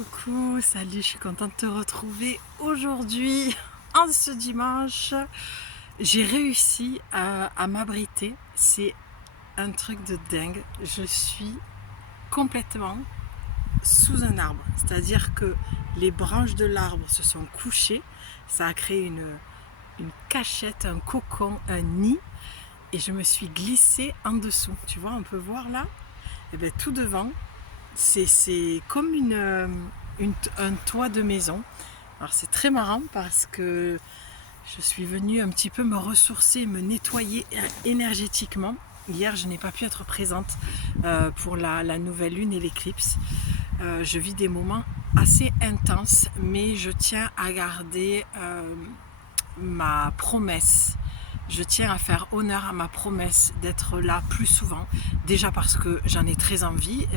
Coucou, salut, je suis contente de te retrouver aujourd'hui, en ce dimanche. J'ai réussi à m'abriter, c'est un truc de dingue. Je suis complètement sous un arbre, c'est-à-dire que les branches de l'arbre se sont couchées, ça a créé une cachette, un cocon, un nid, et je me suis glissée en dessous. Tu vois, on peut voir là, et bien tout devant. C'est comme un toit de maison. Alors c'est très marrant parce que je suis venue un petit peu me ressourcer, me nettoyer énergétiquement. Hier, je n'ai pas pu être présente pour la nouvelle lune et l'éclipse. Je vis des moments assez intenses, mais je tiens à garder ma promesse. Je tiens à faire honneur à ma promesse d'être là plus souvent. Déjà parce que j'en ai très envie,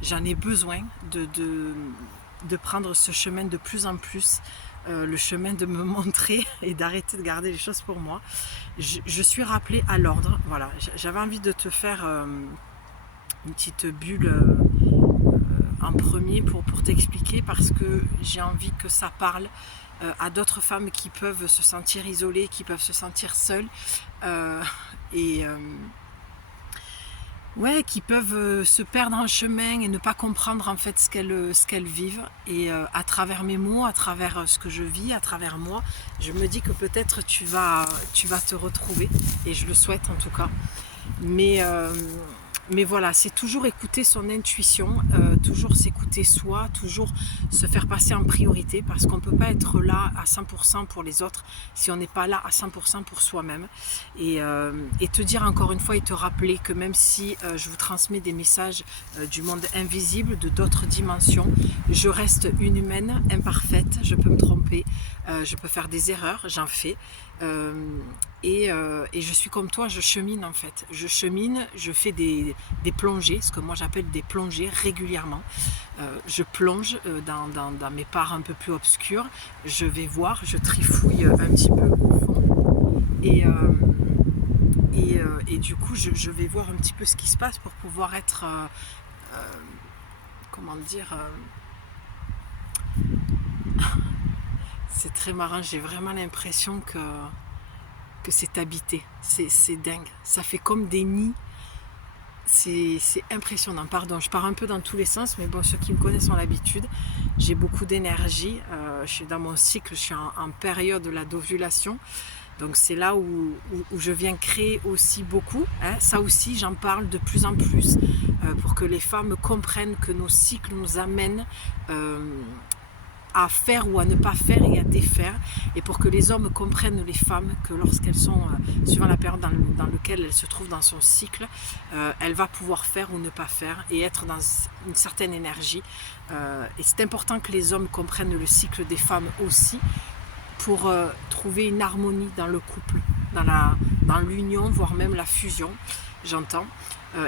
j'en ai besoin de prendre ce chemin de plus en plus, le chemin de me montrer et d'arrêter de garder les choses pour moi. Je suis rappelée à l'ordre. Voilà, j'avais envie de te faire une petite bulle en premier pour t'expliquer parce que j'ai envie que ça parle à d'autres femmes qui peuvent se sentir isolées, qui peuvent se sentir seules qui peuvent se perdre en chemin et ne pas comprendre en fait ce qu'elles vivent. Et à travers mes mots, à travers ce que je vis, à travers moi, je me dis que peut-être tu vas te retrouver, et je le souhaite en tout cas. Mais voilà, c'est toujours écouter son intuition, toujours s'écouter soi, toujours se faire passer en priorité, parce qu'on ne peut pas être là à 100% pour les autres si on n'est pas là à 100% pour soi-même. Et te dire encore une fois et te rappeler que même si je vous transmets des messages du monde invisible, de d'autres dimensions, je reste une humaine imparfaite, je peux me tromper, je peux faire des erreurs, j'en fais. Et je suis comme toi, je chemine en fait. Je chemine, je fais des plongées, ce que moi j'appelle des plongées régulièrement. Je plonge dans mes parts un peu plus obscures. Je vais voir, je trifouille un petit peu au fond. Et du coup, je vais voir un petit peu ce qui se passe pour pouvoir être... comment dire c'est très marrant, j'ai vraiment l'impression que c'est habité, c'est dingue, ça fait comme des nids, c'est impressionnant. Pardon, je pars un peu dans tous les sens, mais bon, ceux qui me connaissent ont l'habitude, j'ai beaucoup d'énergie, je suis dans mon cycle, je suis en période d'ovulation, donc c'est là où je viens créer aussi beaucoup, hein. Ça aussi j'en parle de plus en plus pour que les femmes comprennent que nos cycles nous amènent à faire ou à ne pas faire et à défaire, et pour que les hommes comprennent les femmes que lorsqu'elles sont, suivant la période dans laquelle elles se trouvent dans son cycle, elle va pouvoir faire ou ne pas faire et être dans une certaine énergie. Et c'est important que les hommes comprennent le cycle des femmes aussi pour trouver une harmonie dans le couple, dans l'union, voire même la fusion, j'entends.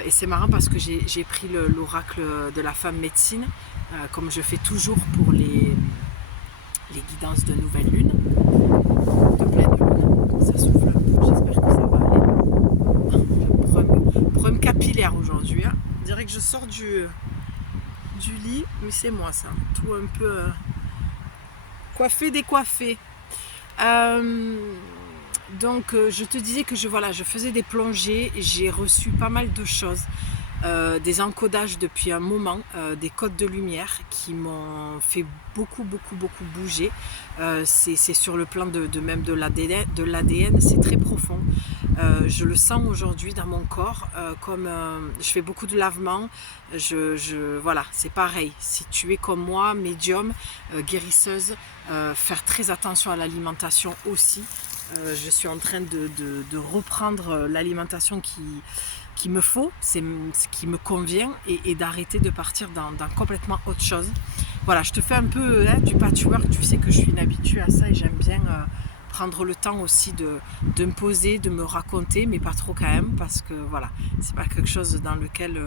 Et c'est marrant parce que j'ai pris l'oracle de la femme médecine, comme je fais toujours pour les guidances de nouvelle lune, de pleine lune. Ça souffle un peu, j'espère que ça va aller. Problème capillaire aujourd'hui, hein. On dirait que je sors du lit, mais c'est moi ça, tout un peu coiffé, décoiffé. Donc je te disais que je faisais des plongées, et j'ai reçu pas mal de choses, des encodages depuis un moment, des codes de lumière qui m'ont fait beaucoup bouger. C'est sur le plan même de l'ADN, c'est très profond. Je le sens aujourd'hui dans mon corps, comme je fais beaucoup de lavement. Voilà, c'est pareil. Si tu es comme moi, médium, guérisseuse, faire très attention à l'alimentation aussi. Je suis en train de reprendre l'alimentation qu'il me faut, c'est ce qui me convient, et d'arrêter de partir dans complètement autre chose. Voilà, je te fais un peu du patchwork, tu sais que je suis une habituée à ça et j'aime bien prendre le temps aussi de me poser, de me raconter, mais pas trop quand même, parce que voilà, c'est pas quelque chose dans lequel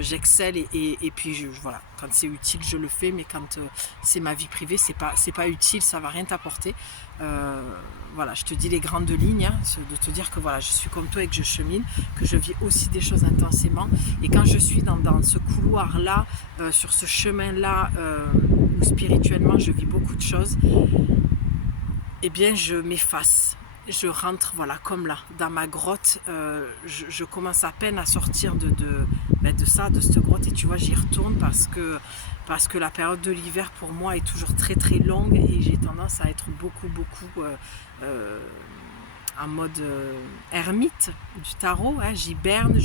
j'excelle et puis voilà, quand c'est utile je le fais, mais quand c'est ma vie privée, c'est pas utile, ça va rien t'apporter. Voilà, je te dis les grandes lignes, hein, de te dire que voilà, je suis comme toi et que je chemine, que je vis aussi des choses intensément, et quand je suis dans ce couloir là, sur ce chemin là, où spirituellement je vis beaucoup de choses, eh bien je m'efface. Je rentre, voilà, comme là, dans ma grotte. Je commence à peine à sortir de cette grotte, et tu vois, j'y retourne parce que la période de l'hiver pour moi est toujours très très longue, et j'ai tendance à être beaucoup en mode ermite du tarot, hein. J'hiberne,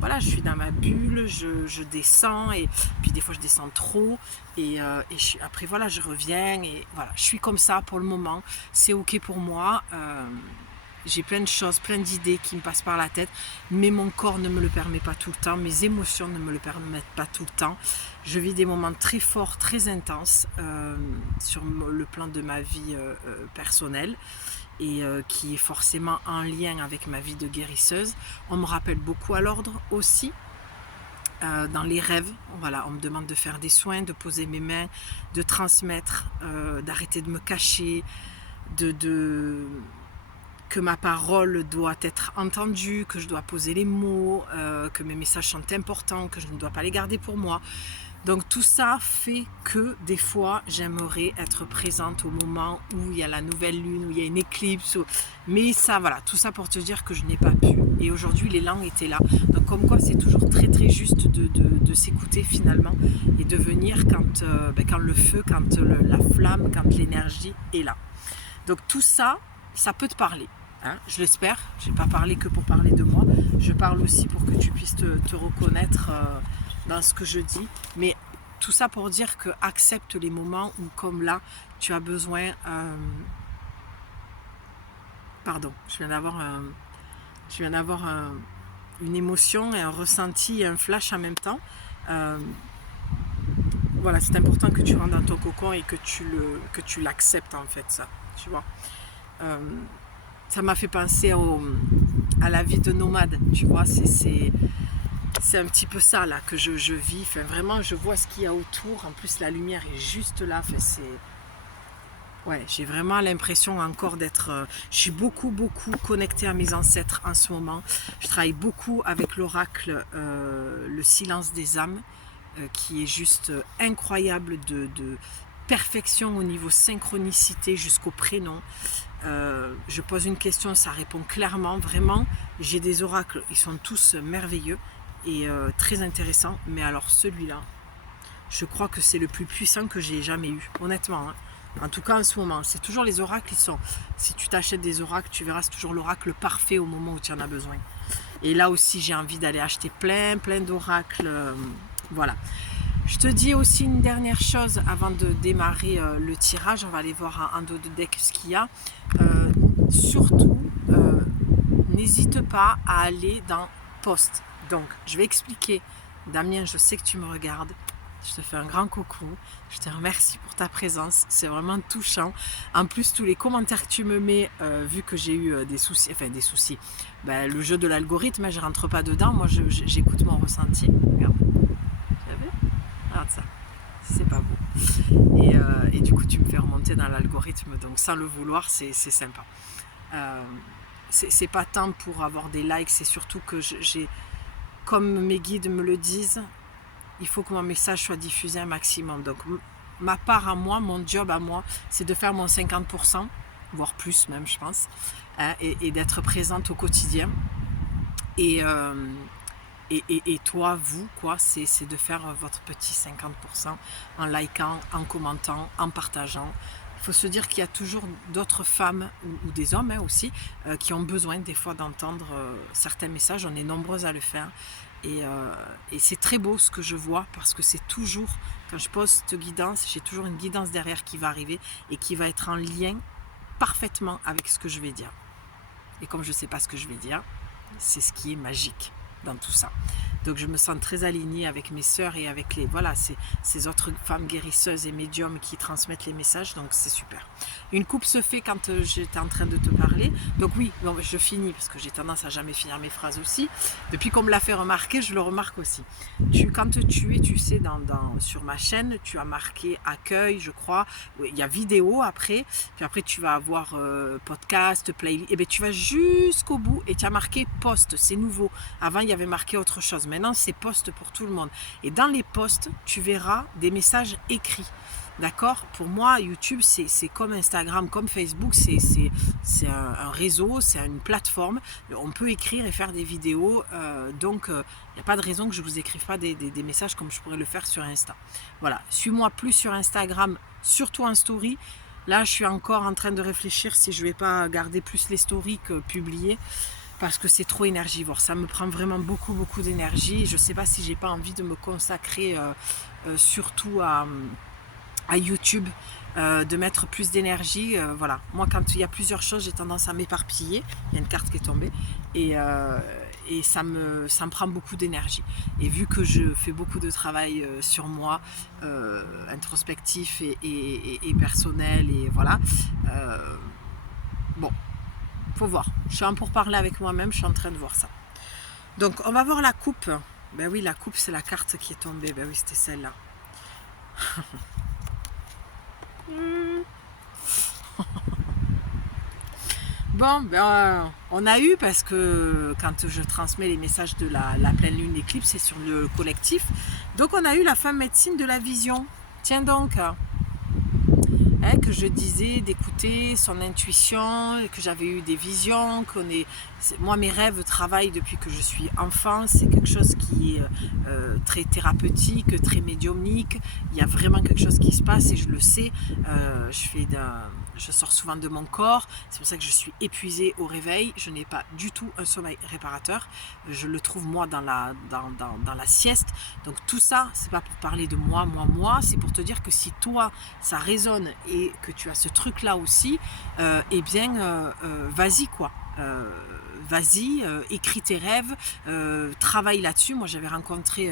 voilà, je suis dans ma bulle, je descends, et puis des fois je descends trop, et après voilà, je reviens, et voilà, je suis comme ça pour le moment, c'est ok pour moi. J'ai plein de choses, plein d'idées qui me passent par la tête, mais mon corps ne me le permet pas tout le temps, mes émotions ne me le permettent pas tout le temps. Je vis des moments très forts, très intenses sur le plan de ma vie personnelle, et qui est forcément en lien avec ma vie de guérisseuse. On me rappelle beaucoup à l'ordre aussi. Dans les rêves, voilà, on me demande de faire des soins, de poser mes mains, de transmettre, d'arrêter de me cacher, que ma parole doit être entendue, que je dois poser les mots, que mes messages sont importants, que je ne dois pas les garder pour moi. Donc tout ça fait que des fois j'aimerais être présente au moment où il y a la nouvelle lune, où il y a une éclipse, mais ça, voilà, tout ça pour te dire que je n'ai pas pu. Et aujourd'hui l'élan était là. Donc comme quoi c'est toujours très très juste de s'écouter finalement, et de venir quand le feu, quand la flamme, quand l'énergie est là. Donc tout ça, ça peut te parler. Hein, je l'espère. Je n'ai pas parlé que pour parler de moi. Je parle aussi pour que tu puisses te reconnaître dans ce que je dis. Mais tout ça pour dire que accepte les moments où, comme là, tu as besoin... Pardon, je viens d'avoir une émotion et un ressenti et un flash en même temps. Voilà, c'est important que tu rentres dans ton cocon et que tu l'acceptes en fait, ça. Tu vois. Ça m'a fait penser à la vie de nomade, tu vois, c'est un petit peu ça là que je vis, enfin, vraiment je vois ce qu'il y a autour, en plus la lumière est juste là, enfin, ouais, j'ai vraiment l'impression encore d'être, je suis beaucoup connectée à mes ancêtres en ce moment, je travaille beaucoup avec l'oracle, le silence des âmes, qui est juste incroyable de perfection au niveau synchronicité jusqu'au prénom. Je pose une question, ça répond clairement, vraiment. J'ai des oracles, ils sont tous merveilleux et très intéressants, mais alors celui-là, je crois que c'est le plus puissant que j'ai jamais eu, honnêtement, hein. En tout cas en ce moment, c'est toujours les oracles, si tu t'achètes des oracles, tu verras, c'est toujours l'oracle parfait au moment où tu en as besoin. Et là aussi j'ai envie d'aller acheter plein d'oracles, voilà. Je te dis aussi une dernière chose avant de démarrer le tirage. On va aller voir en dos de deck ce qu'il y a. Surtout, n'hésite pas à aller dans post. Donc, je vais expliquer. Damien, je sais que tu me regardes. Je te fais un grand coucou. Je te remercie pour ta présence. C'est vraiment touchant. En plus, tous les commentaires que tu me mets, vu que j'ai eu des soucis. Ben, le jeu de l'algorithme, je ne rentre pas dedans. Moi, j'écoute mon ressenti. Regarde. Regarde ça, c'est pas beau. Et du coup, tu me fais remonter dans l'algorithme, donc sans le vouloir, c'est sympa. C'est pas tant pour avoir des likes, c'est surtout que comme mes guides me le disent, il faut que mon message soit diffusé un maximum. Donc, ma part à moi, mon job à moi, c'est de faire mon 50%, voire plus même, je pense, hein, et d'être présente au quotidien. Et toi, vous, quoi, c'est de faire votre petit 50% en likant, en commentant, en partageant. Il faut se dire qu'il y a toujours d'autres femmes ou des hommes, hein, aussi, qui ont besoin des fois d'entendre certains messages. On est nombreuses à le faire. Et c'est très beau ce que je vois, parce que c'est toujours, quand je pose cette guidance, j'ai toujours une guidance derrière qui va arriver et qui va être en lien parfaitement avec ce que je vais dire. Et comme je ne sais pas ce que je vais dire, c'est ce qui est magique dans tout ça. Donc je me sens très alignée avec mes sœurs et avec ces autres femmes guérisseuses et médiums qui transmettent les messages, donc c'est super. Une coupe se fait quand j'étais en train de te parler. Donc oui, bon, je finis parce que j'ai tendance à jamais finir mes phrases aussi. Depuis qu'on me l'a fait remarquer, je le remarque aussi. Quand tu sais, sur ma chaîne, tu as marqué accueil, je crois. Oui, il y a vidéo après. Puis après, tu vas avoir podcast, playlist. Et bien, tu vas jusqu'au bout et tu as marqué post. C'est nouveau. Avant, il y avait marqué autre chose. Maintenant, c'est post pour tout le monde. Et dans les posts, tu verras des messages écrits. D'accord? Pour moi, YouTube, c'est comme Instagram, comme Facebook, c'est un réseau, c'est une plateforme. On peut écrire et faire des vidéos. Donc, il n'y a pas de raison que je ne vous écrive pas des messages comme je pourrais le faire sur Insta. Voilà. Suis-moi plus sur Instagram, surtout en story. Là, je suis encore en train de réfléchir si je ne vais pas garder plus les stories que publier. Parce que c'est trop énergivore. Ça me prend vraiment beaucoup d'énergie. Je ne sais pas si j'ai pas envie de me consacrer surtout à YouTube, de mettre plus d'énergie. Voilà. Moi, quand il y a plusieurs choses, j'ai tendance à m'éparpiller. Il y a une carte qui est tombée. Et ça me prend beaucoup d'énergie. Et vu que je fais beaucoup de travail sur moi, introspectif et personnel, et voilà, bon, faut voir. Je suis en pourparlers avec moi-même, je suis en train de voir ça. Donc, on va voir la coupe. Ben oui, la coupe, c'est la carte qui est tombée. Ben oui, c'était celle-là. Bon, ben, on a eu, parce que quand je transmets les messages de la pleine lune d'éclipse, c'est sur le collectif. Donc, on a eu la femme médecine de la vision. Tiens donc, que je disais d'écouter son intuition, que j'avais eu des visions, moi mes rêves travaillent depuis que je suis enfant, c'est quelque chose qui est très thérapeutique, très médiumnique, il y a vraiment quelque chose qui se passe et je le sais, je sors souvent de mon corps, c'est pour ça que je suis épuisée au réveil, je n'ai pas du tout un sommeil réparateur, je le trouve moi dans la sieste, donc tout ça c'est pas pour parler de moi, c'est pour te dire que si toi ça résonne et que tu as ce truc là aussi, eh bien vas-y quoi. Vas-y, écris tes rêves, travaille là-dessus. Moi j'avais rencontré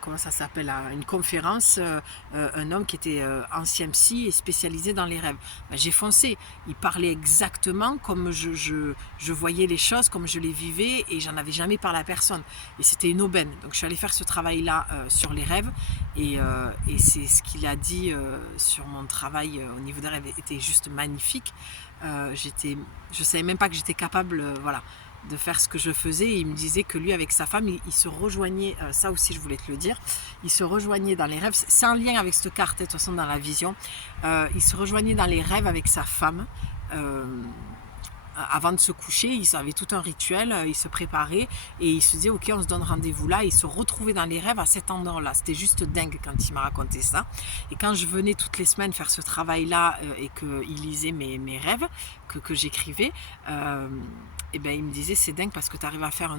comment ça s'appelle, à une conférence, un homme qui était ancien psy et spécialisé dans les rêves. Ben, j'ai foncé, il parlait exactement comme je voyais les choses, comme je les vivais et j'en avais jamais parlé à personne. Et c'était une aubaine. Donc je suis allée faire ce travail-là sur les rêves et c'est ce qu'il a dit sur mon travail au niveau des rêves était juste magnifique. Je savais même pas que j'étais capable, voilà, de faire ce que je faisais et il me disait que lui avec sa femme il se rejoignait, ça aussi je voulais te le dire, il se rejoignait dans les rêves, c'est un lien avec cette carte de toute façon dans la vision, il se rejoignait dans les rêves avec sa femme avant de se coucher, ils avaient tout un rituel, ils se préparaient et ils se disaient ok on se donne rendez-vous là, et ils se retrouvaient dans les rêves à cet endroit là, c'était juste dingue quand il m'a raconté ça. Et quand je venais toutes les semaines faire ce travail là et qu'il lisait mes rêves que j'écrivais, et ben il me disait c'est dingue parce que tu arrives à faire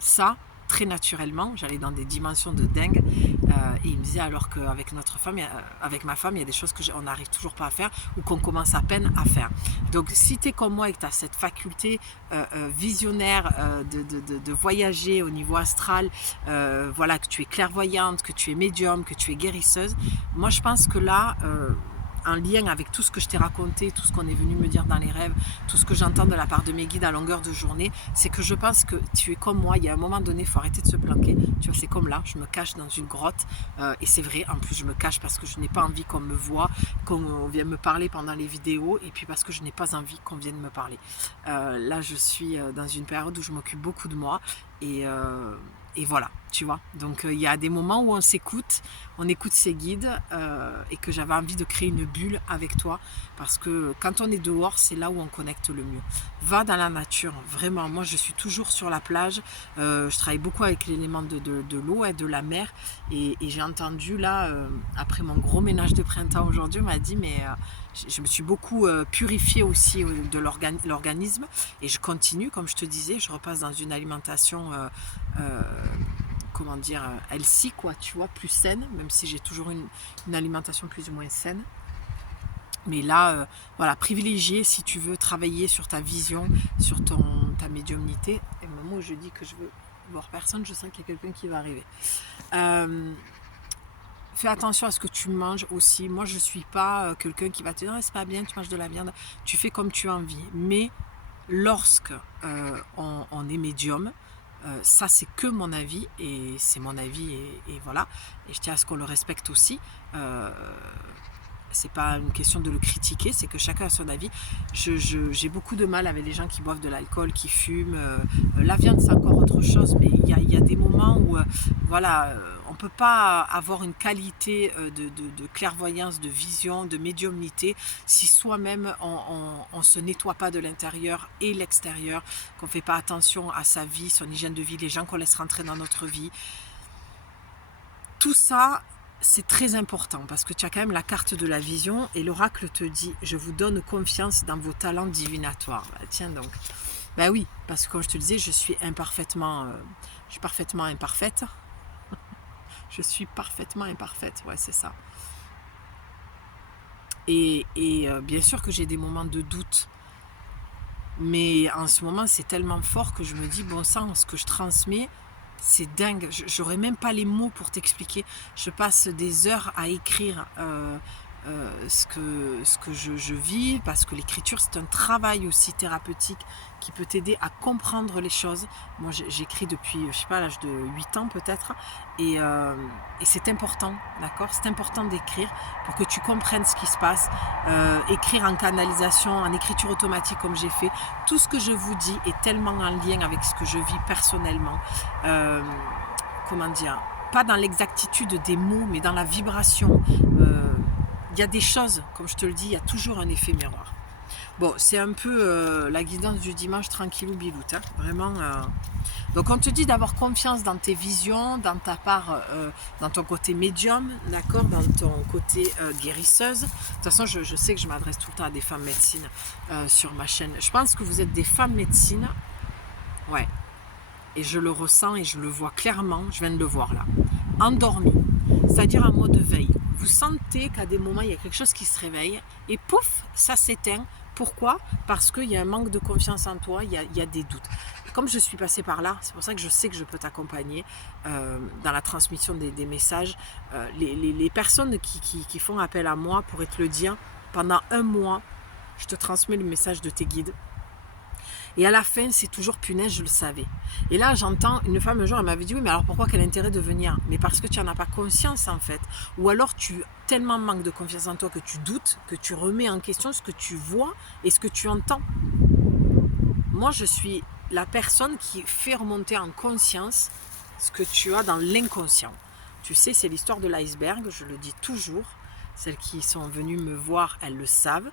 ça très naturellement, j'allais dans des dimensions de dingue, et il me disait alors qu'avec avec ma femme il y a des choses qu'on n'arrive toujours pas à faire ou qu'on commence à peine à faire. Donc si tu es comme moi et que tu as cette faculté visionnaire de voyager au niveau astral, voilà, que tu es clairvoyante, que tu es médium, que tu es guérisseuse, moi je pense que là en lien avec tout ce que je t'ai raconté, tout ce qu'on est venu me dire dans les rêves, tout ce que j'entends de la part de mes guides à longueur de journée, c'est que je pense que tu es comme moi, il y a un moment donné, il faut arrêter de se planquer. Tu vois, c'est comme là, je me cache dans une grotte, et c'est vrai, en plus je me cache parce que je n'ai pas envie qu'on me voit, qu'on vienne me parler pendant les vidéos, et puis parce que je n'ai pas envie qu'on vienne me parler. Là, je suis dans une période où je m'occupe beaucoup de moi, et voilà, tu vois. Donc il y a des moments où on écoute ses guides, et que j'avais envie de créer une bulle avec toi, parce que quand on est dehors, c'est là où on connecte le mieux. Va dans la nature, vraiment. Moi, je suis toujours sur la plage. Je travaille beaucoup avec l'élément de l'eau et de la mer, et j'ai entendu là, après mon gros ménage de printemps aujourd'hui, on m'a dit mais je me suis beaucoup purifiée aussi de l'organisme, et je continue, comme je te disais, je repasse dans une alimentation comment dire, healthy quoi, tu vois, plus saine, même si j'ai toujours une alimentation plus ou moins saine. Mais là, voilà, privilégier si tu veux travailler sur ta vision, sur ta médiumnité. Et moment où je dis que je veux voir personne, je sens qu'il y a quelqu'un qui va arriver. Fais attention à ce que tu manges aussi. Moi, je ne suis pas quelqu'un qui va te dire c'est pas bien, tu manges de la viande. Tu fais comme tu as envie. Mais lorsque on est médium, ça c'est que mon avis et c'est mon avis et voilà. Et je tiens à ce qu'on le respecte aussi. C'est pas une question de le critiquer, c'est que chacun a son avis. J'ai beaucoup de mal avec les gens qui boivent de l'alcool, qui fument. La viande, c'est encore autre chose, mais il y a des moments où, voilà, on ne peut pas avoir une qualité de clairvoyance, de vision, de médiumnité si soi-même on ne se nettoie pas de l'intérieur et l'extérieur, qu'on ne fait pas attention à sa vie, son hygiène de vie, les gens qu'on laisse rentrer dans notre vie. Tout ça, c'est très important parce que tu as quand même la carte de la vision et l'oracle te dit « Je vous donne confiance dans vos talents divinatoires ». Tiens donc. Ben oui, parce que comme je te disais, je suis parfaitement imparfaite. Je suis parfaitement imparfaite, ouais, c'est ça. Et bien sûr que j'ai des moments de doute. Mais en ce moment, c'est tellement fort que je me dis, bon sang, ce que je transmets, c'est dingue. J'aurais même pas les mots pour t'expliquer. Je passe des heures à écrire ce que je vis, parce que l'écriture, c'est un travail aussi thérapeutique qui peut t'aider à comprendre les choses. Moi, j'écris depuis, je sais pas, à l'âge de 8 ans peut-être, et c'est important, d'accord? C'est important d'écrire pour que tu comprennes ce qui se passe. Écrire en canalisation, en écriture automatique comme j'ai fait. Tout ce que je vous dis est tellement en lien avec ce que je vis personnellement. Comment dire? Pas dans l'exactitude des mots, mais dans la vibration. Il y a des choses, comme je te le dis, il y a toujours un effet miroir. Bon, c'est un peu la guidance du dimanche tranquillou biloute, hein, vraiment. Donc on te dit d'avoir confiance dans tes visions, dans ta part, dans ton côté médium, d'accord, dans ton côté guérisseuse. De toute façon, je sais que je m'adresse tout le temps à des femmes médecines sur ma chaîne. Je pense que vous êtes des femmes médecines, ouais. Et je le ressens et je le vois clairement, je viens de le voir là. Endormies, c'est-à-dire en mode veille. Vous sentez qu'à des moments, il y a quelque chose qui se réveille et pouf, ça s'éteint. Pourquoi? Parce qu'il y a un manque de confiance en toi, il y a des doutes. Et comme je suis passée par là, c'est pour ça que je sais que je peux t'accompagner dans la transmission des messages. Les personnes qui font appel à moi pourraient te le dire, pendant un mois, je te transmets le message de tes guides. Et à la fin, c'est toujours punaise, je le savais. Et là, j'entends une femme un jour, elle m'avait dit oui, mais alors pourquoi quel intérêt de venir? Mais parce que tu n'en as pas conscience en fait. Ou alors tu tellement manques de confiance en toi que tu doutes, que tu remets en question ce que tu vois et ce que tu entends. Moi, je suis la personne qui fait remonter en conscience ce que tu as dans l'inconscient. Tu sais, c'est l'histoire de l'iceberg, je le dis toujours. Celles qui sont venues me voir, elles le savent.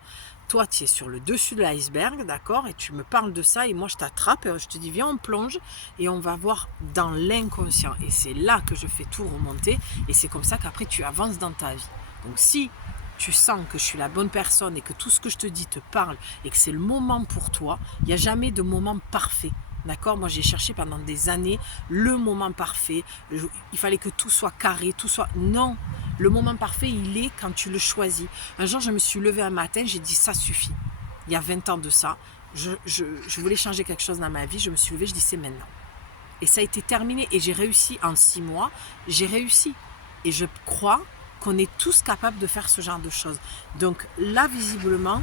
Toi, tu es sur le dessus de l'iceberg, d'accord? Et tu me parles de ça et moi, je t'attrape et je te dis, viens, on plonge et on va voir dans l'inconscient. Et c'est là que je fais tout remonter et c'est comme ça qu'après, tu avances dans ta vie. Donc, si tu sens que je suis la bonne personne et que tout ce que je te dis te parle et que c'est le moment pour toi, il n'y a jamais de moment parfait. D'accord? Moi, j'ai cherché pendant des années le moment parfait. Il fallait que tout soit carré, tout soit... Non, le moment parfait, il est quand tu le choisis. Un jour, je me suis levée un matin, j'ai dit, ça suffit. Il y a 20 ans de ça, je voulais changer quelque chose dans ma vie. Je me suis levée, je dis, c'est maintenant. Et ça a été terminé. Et j'ai réussi en 6 mois. J'ai réussi. Et je crois qu'on est tous capables de faire ce genre de choses. Donc là, visiblement,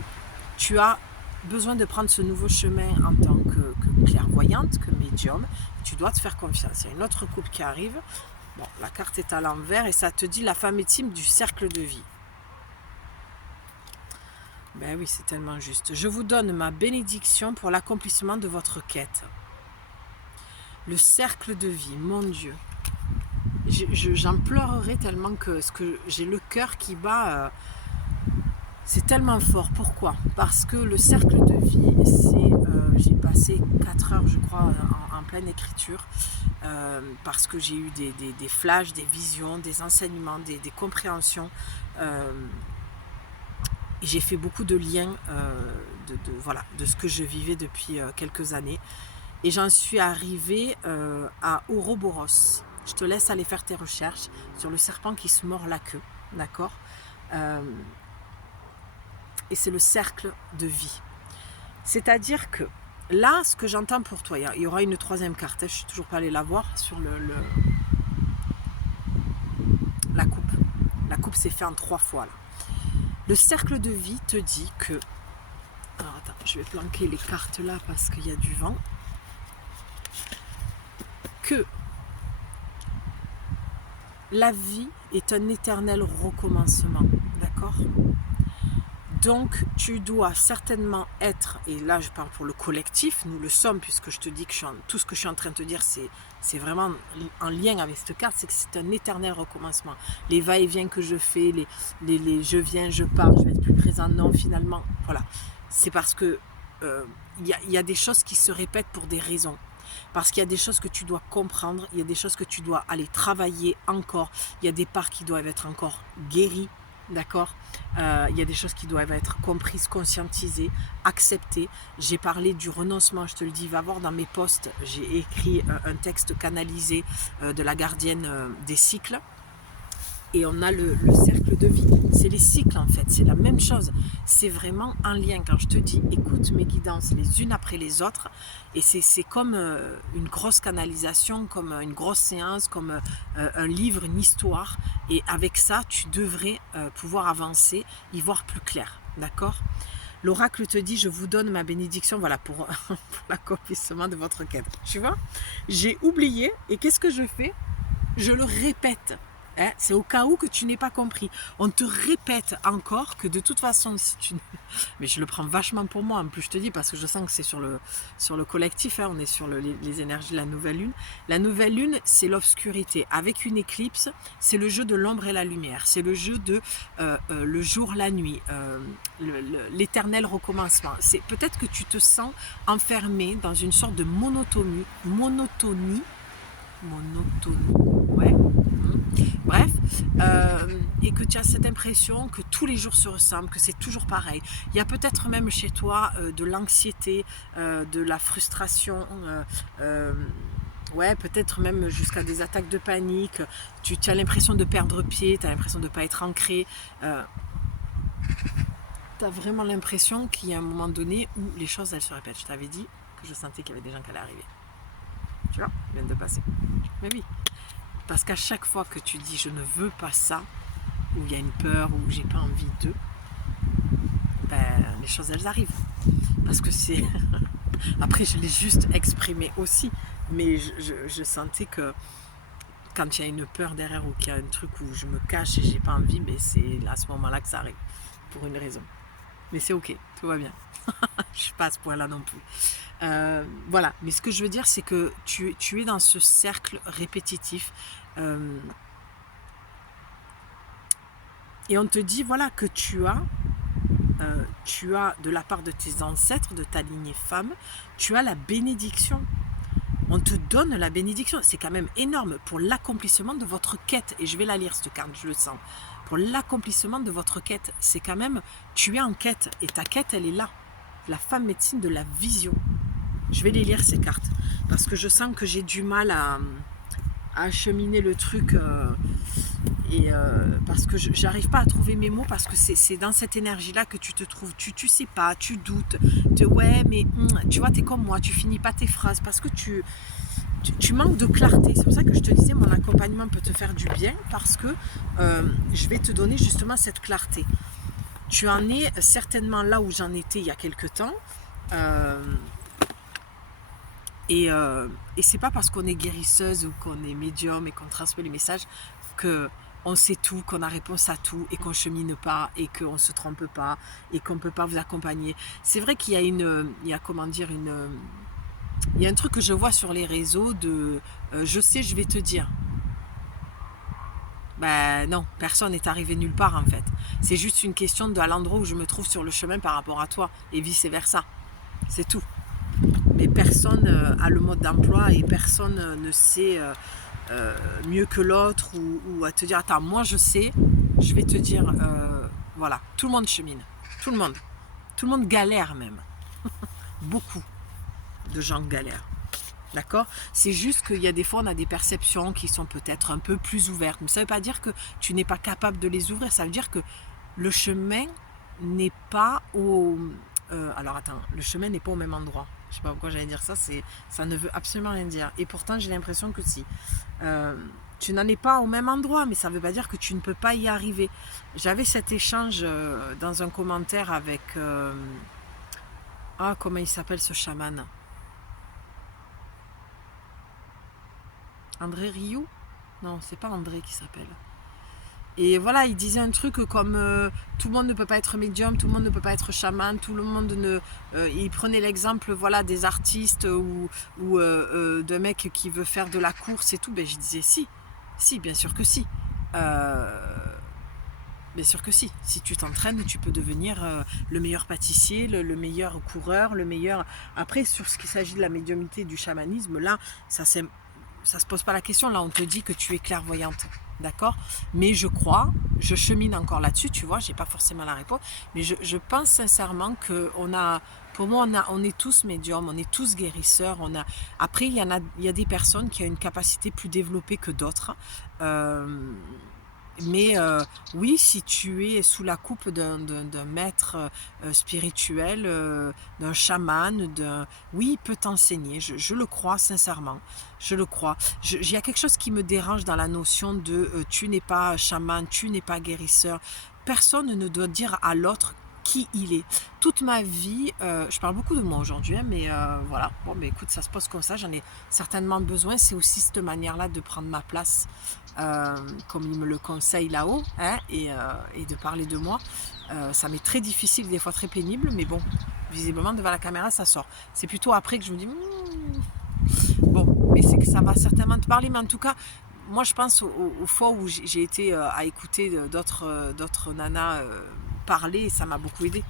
tu as besoin de prendre ce nouveau chemin en tant que clairvoyante, que médium. Tu dois te faire confiance. Il y a une autre coupe qui arrive. Bon, la carte est à l'envers et ça te dit la femme ultime du cercle de vie. Ben oui, c'est tellement juste. Je vous donne ma bénédiction pour l'accomplissement de votre quête. Le cercle de vie, mon Dieu. J'en pleurerai tellement que j'ai le cœur qui bat. C'est tellement fort. Pourquoi? Parce que le cercle de vie, j'ai passé 4 heures, je crois, en pleine écriture. Parce que j'ai eu des flashs, des visions, des enseignements, des compréhensions. Et j'ai fait beaucoup de liens de ce que je vivais depuis quelques années. Et j'en suis arrivée à Ouroboros. Je te laisse aller faire tes recherches sur le serpent qui se mord la queue. D'accord? Et c'est le cercle de vie. C'est-à-dire que là, ce que j'entends pour toi, il y aura une troisième carte. Je ne suis toujours pas allée la voir sur la coupe. La coupe s'est fait en 3 fois là. Le cercle de vie te dit que... Alors attends, je vais planquer les cartes là parce qu'il y a du vent. Que la vie est un éternel recommencement, d'accord? Donc tu dois certainement être, et là je parle pour le collectif, nous le sommes, puisque je te dis que tout ce que je suis en train de te dire, c'est vraiment en lien avec cette carte, c'est que c'est un éternel recommencement. Les va-et-vient que je fais, les je viens, je pars, je vais être plus présent, non, finalement, voilà. C'est parce que y a des choses qui se répètent pour des raisons. Parce qu'il y a des choses que tu dois comprendre, il y a des choses que tu dois aller travailler encore, il y a des parts qui doivent être encore guéries, d'accord, il y a des choses qui doivent être comprises, conscientisées, acceptées. J'ai parlé du renoncement, je te le dis, va voir dans mes posts, j'ai écrit un texte canalisé de la gardienne des cycles. Et on a le cercle de vie. C'est les cycles en fait, c'est la même chose. C'est vraiment un lien. Quand je te dis écoute mes guidances les unes après les autres, et c'est comme une grosse canalisation, comme une grosse séance, comme un livre, une histoire. Et avec ça, tu devrais pouvoir avancer, y voir plus clair. D'accord ? L'oracle te dit, je vous donne ma bénédiction, voilà, pour l'accomplissement de votre quête. Tu vois ? J'ai oublié, et qu'est-ce que je fais ? Je le répète. Hein, c'est au cas où que tu n'aies pas compris. On te répète encore que de toute façon, si tu... Mais je le prends vachement pour moi, en plus je te dis, parce que je sens que c'est sur le collectif, hein, on est sur les énergies de la nouvelle lune. La nouvelle lune, c'est l'obscurité. Avec une éclipse, c'est le jeu de l'ombre et la lumière. C'est le jeu de le jour, la nuit, l'éternel recommencement. C'est peut-être que tu te sens enfermé dans une sorte de monotonie, ouais. Bref, et que tu as cette impression que tous les jours se ressemblent, que c'est toujours pareil. Il y a peut-être même chez toi de l'anxiété, de la frustration, ouais, peut-être même jusqu'à des attaques de panique. Tu as l'impression de perdre pied, tu as l'impression de ne pas être ancré. Tu as vraiment l'impression qu'il y a un moment donné où les choses elles se répètent. Je t'avais dit que je sentais qu'il y avait des gens qui allaient arriver. Tu vois, ils viennent de passer. Mais oui. Parce qu'à chaque fois que tu dis je ne veux pas ça, ou il y a une peur, ou j'ai pas envie d'eux, ben, les choses elles arrivent. Parce que c'est... Après je l'ai juste exprimé aussi, mais je sentais que quand il y a une peur derrière ou qu'il y a un truc où je me cache et j'ai pas envie, ben c'est à ce moment-là que ça arrive, pour une raison. Mais c'est ok, tout va bien. Je suis pas à ce point-là non plus. Voilà, mais ce que je veux dire, c'est que tu es dans ce cercle répétitif. Et on te dit, voilà, que tu as de la part de tes ancêtres, de ta lignée femme, tu as la bénédiction. On te donne la bénédiction. C'est quand même énorme pour l'accomplissement de votre quête. Et je vais la lire, cette carte, je le sens. Pour l'accomplissement de votre quête, c'est quand même, tu es en quête. Et ta quête, elle est là. La femme médecine de la vision. Je vais les lire, ces cartes. Parce que je sens que j'ai du mal à acheminer le truc. Parce que j'arrive pas à trouver mes mots, parce que c'est dans cette énergie-là que tu te trouves. Tu sais pas, tu doutes. Ouais, mais tu vois, t'es comme moi, tu finis pas tes phrases parce que tu manques de clarté. C'est pour ça que je te disais, mon accompagnement peut te faire du bien, parce que je vais te donner justement cette clarté. Tu en es certainement là où j'en étais il y a quelques temps. Et c'est pas parce qu'on est guérisseuse ou qu'on est médium et qu'on transmet les messages qu'on sait tout, qu'on a réponse à tout et qu'on chemine pas et qu'on se trompe pas et qu'on peut pas vous accompagner. C'est vrai qu'il y a il y a un truc que je vois sur les réseaux de je sais, je vais te dire. Ben non, personne n'est arrivé nulle part en fait. C'est juste une question de à l'endroit où je me trouve sur le chemin par rapport à toi et vice versa. C'est tout. Mais personne a le mode d'emploi et personne ne sait mieux que l'autre ou à te dire attends, moi je sais, je vais te dire voilà, tout le monde chemine, tout le monde galère même. Beaucoup de gens galèrent. D'accord ? C'est juste qu'il y a des fois, on a des perceptions qui sont peut-être un peu plus ouvertes. Mais ça ne veut pas dire que tu n'es pas capable de les ouvrir. Ça veut dire que le chemin n'est pas alors attends, le chemin n'est pas au même endroit. Je sais pas pourquoi j'allais dire ça, ça ne veut absolument rien dire. Et pourtant, j'ai l'impression que si. Tu n'en es pas au même endroit, mais ça ne veut pas dire que tu ne peux pas y arriver. J'avais cet échange dans un commentaire avec... comment il s'appelle ce chaman? André Rioux? Non, c'est pas André qui s'appelle. Et voilà, il disait un truc comme tout le monde ne peut pas être médium, tout le monde ne peut pas être chaman, tout le monde ne... il prenait l'exemple voilà, des artistes ou d'un mec qui veut faire de la course et tout. Ben, je disais si, bien sûr que si. Bien sûr que si. Si tu t'entraînes, tu peux devenir le meilleur pâtissier, le meilleur coureur, le meilleur... Après, sur ce qu'il s'agit de la médiumnité, du chamanisme, là, ça se pose pas la question. Là, on te dit que tu es clairvoyante. D'accord? Mais je crois, je chemine encore là-dessus, tu vois, j'ai pas forcément la réponse, mais je pense sincèrement que pour moi, on est tous médiums, on est tous guérisseurs. Après, il y a des personnes qui ont une capacité plus développée que d'autres. Mais oui, si tu es sous la coupe d'un maître spirituel, d'un chaman, oui, il peut t'enseigner. Je le crois sincèrement. Je le crois. Il y a quelque chose qui me dérange dans la notion de tu n'es pas chaman, tu n'es pas guérisseur. Personne ne doit dire à l'autre qui il est. Toute ma vie, je parle beaucoup de moi aujourd'hui, hein, mais voilà. Bon, mais écoute, ça se pose comme ça. J'en ai certainement besoin. C'est aussi cette manière-là de prendre ma place. Comme il me le conseille là-haut, hein, et de parler de moi. Ça m'est très difficile, des fois très pénible, mais bon, visiblement devant la caméra ça sort. C'est plutôt après que je me dis bon, mais c'est que ça va certainement te parler, mais en tout cas, moi je pense aux fois où j'ai été à écouter d'autres nanas parler, et ça m'a beaucoup aidé.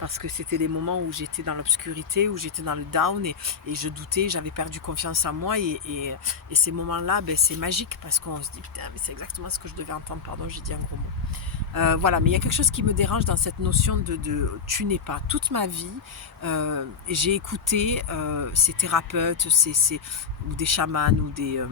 Parce que c'était des moments où j'étais dans l'obscurité, où j'étais dans le down et je doutais, j'avais perdu confiance en moi et ces moments-là, ben, c'est magique parce qu'on se dit putain, mais c'est exactement ce que je devais entendre, pardon, j'ai dit un gros mot. Voilà, mais il y a quelque chose qui me dérange dans cette notion de tu n'es pas. Toute ma vie, j'ai écouté ces thérapeutes, ou des chamans, ou des...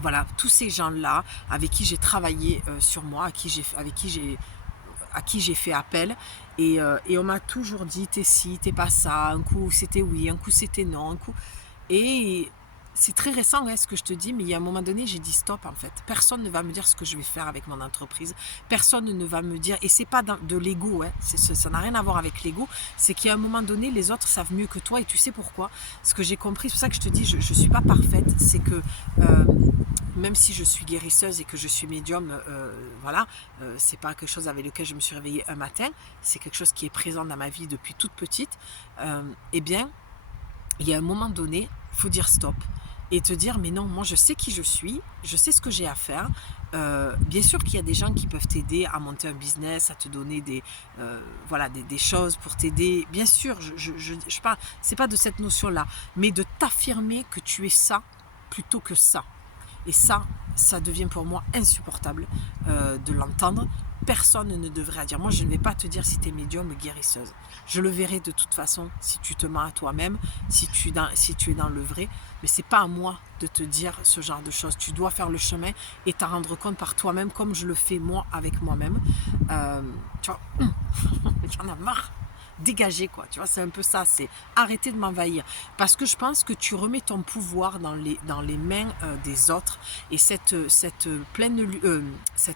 voilà, tous ces gens-là avec qui j'ai travaillé sur moi, avec qui j'ai fait appel et on m'a toujours dit t'es ci, t'es pas ça, un coup c'était oui, un coup c'était non, un coup... Et c'est très récent ce que je te dis, mais il y a un moment donné j'ai dit stop en fait. Personne ne va me dire ce que je vais faire avec mon entreprise, personne ne va me dire, et c'est pas de l'ego, ça n'a rien à voir avec l'ego, c'est qu'à un moment donné les autres savent mieux que toi et tu sais pourquoi. Ce que j'ai compris, c'est pour ça que je te dis je suis pas parfaite, c'est que même si je suis guérisseuse et que je suis médium, voilà, c'est pas quelque chose avec lequel je me suis réveillée un matin, c'est quelque chose qui est présent dans ma vie depuis toute petite. Eh bien, il y a un moment donné, il faut dire stop et te dire mais non, moi je sais qui je suis, je sais ce que j'ai à faire. Bien sûr qu'il y a des gens qui peuvent t'aider à monter un business, à te donner voilà, des choses pour t'aider. Bien sûr, je parle, c'est pas de cette notion-là, mais de t'affirmer que tu es ça plutôt que ça. Et ça devient pour moi insupportable de l'entendre. Personne ne devrait dire. Moi, je ne vais pas te dire si tu es médium ou guérisseuse. Je le verrai de toute façon si tu te mens à toi-même, si tu es dans le vrai. Mais c'est pas à moi de te dire ce genre de choses. Tu dois faire le chemin et t'en rendre compte par toi-même, comme je le fais moi avec moi-même. Tu vois, j'en ai marre. Dégager quoi, tu vois, c'est un peu ça, c'est arrêter de m'envahir, parce que je pense que tu remets ton pouvoir dans les mains des autres, et cette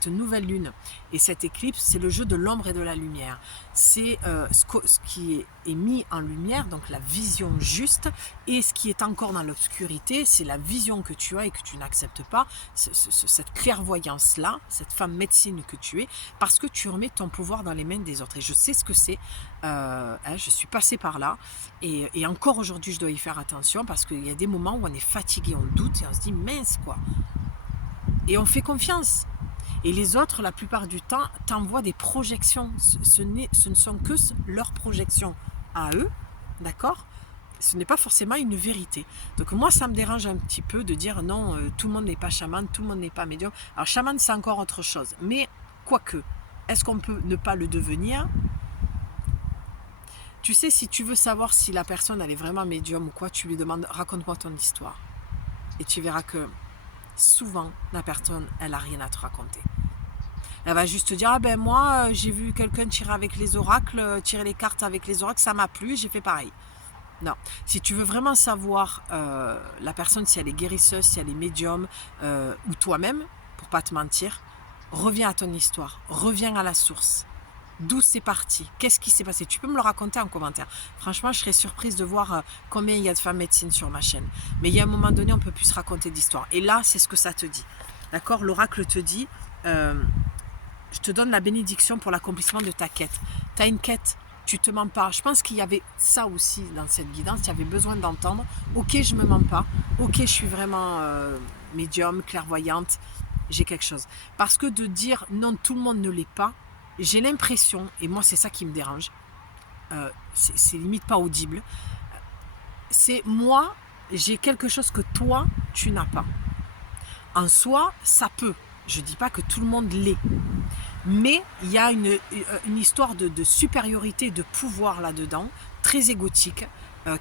nouvelle lune et cette éclipse, c'est le jeu de l'ombre et de la lumière, c'est ce qui est mis en lumière, donc la vision juste, et ce qui est encore dans l'obscurité, c'est la vision que tu as et que tu n'acceptes pas, cette clairvoyance là, cette femme médecine que tu es, parce que tu remets ton pouvoir dans les mains des autres, et je sais ce que c'est. Je suis passée par là et encore aujourd'hui je dois y faire attention, parce qu'il y a des moments où on est fatigué, on doute et on se dit mince quoi, et on fait confiance, et les autres la plupart du temps t'envoient des projections, ce ne sont que leurs projections à eux, d'accord, ce n'est pas forcément une vérité. Donc moi ça me dérange un petit peu de dire non, tout le monde n'est pas chaman, tout le monde n'est pas médium. Alors chaman c'est encore autre chose, mais quoique, est-ce qu'on peut ne pas le devenir? Tu sais, si tu veux savoir si la personne elle est vraiment médium ou quoi, tu lui demandes raconte-moi ton histoire. Et tu verras que souvent la personne elle n'a rien à te raconter. Elle va juste te dire, ah ben moi, j'ai vu quelqu'un tirer avec les oracles, tirer les cartes avec les oracles, ça m'a plu, j'ai fait pareil. Non. Si tu veux vraiment savoir la personne, si elle est guérisseuse, si elle est médium, ou toi-même, pour pas te mentir, reviens à ton histoire, reviens à la source. D'où c'est parti? Qu'est-ce qui s'est passé? Tu peux me le raconter en commentaire. Franchement, je serais surprise de voir combien il y a de femmes médecines sur ma chaîne. Mais il y a un moment donné, on peut plus se raconter d'histoire. Et là, c'est ce que ça te dit. D'accord? L'oracle te dit, je te donne la bénédiction pour l'accomplissement de ta quête. Tu as une quête, tu te mens pas. Je pense qu'il y avait ça aussi dans cette guidance. Tu avais besoin d'entendre. Ok, je me mens pas. Ok, je suis vraiment médium, clairvoyante. J'ai quelque chose. Parce que de dire non, tout le monde ne l'est pas, j'ai l'impression, et moi c'est ça qui me dérange, c'est limite pas audible, c'est moi, j'ai quelque chose que toi, tu n'as pas. En soi, ça peut. Je dis pas que tout le monde l'est. Mais il y a une histoire de supériorité, de pouvoir là-dedans, très égotique,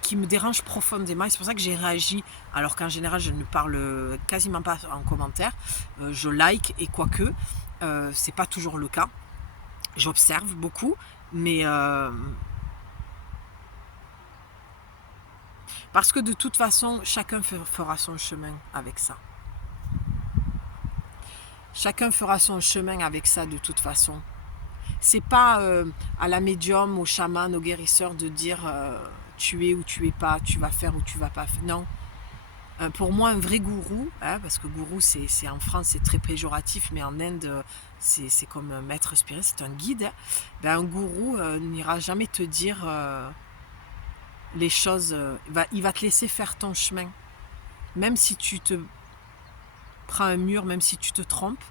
qui me dérange profondément. Et c'est pour ça que j'ai réagi, alors qu'en général, je ne parle quasiment pas en commentaire. Je like, et quoique, c'est pas toujours le cas. J'observe beaucoup, mais parce que de toute façon, chacun fera son chemin avec ça. Chacun fera son chemin avec ça de toute façon. C'est pas à la médium, au chaman, au guérisseur de dire tu es ou tu es pas, tu vas faire ou tu vas pas faire. Non. Pour moi, un vrai gourou, parce que gourou, c'est en France, c'est très péjoratif, mais en Inde, c'est comme un maître spirituel, c'est un guide. Un gourou n'ira jamais te dire les choses, il va te laisser faire ton chemin. Même si tu te prends un mur, même si tu te trompes,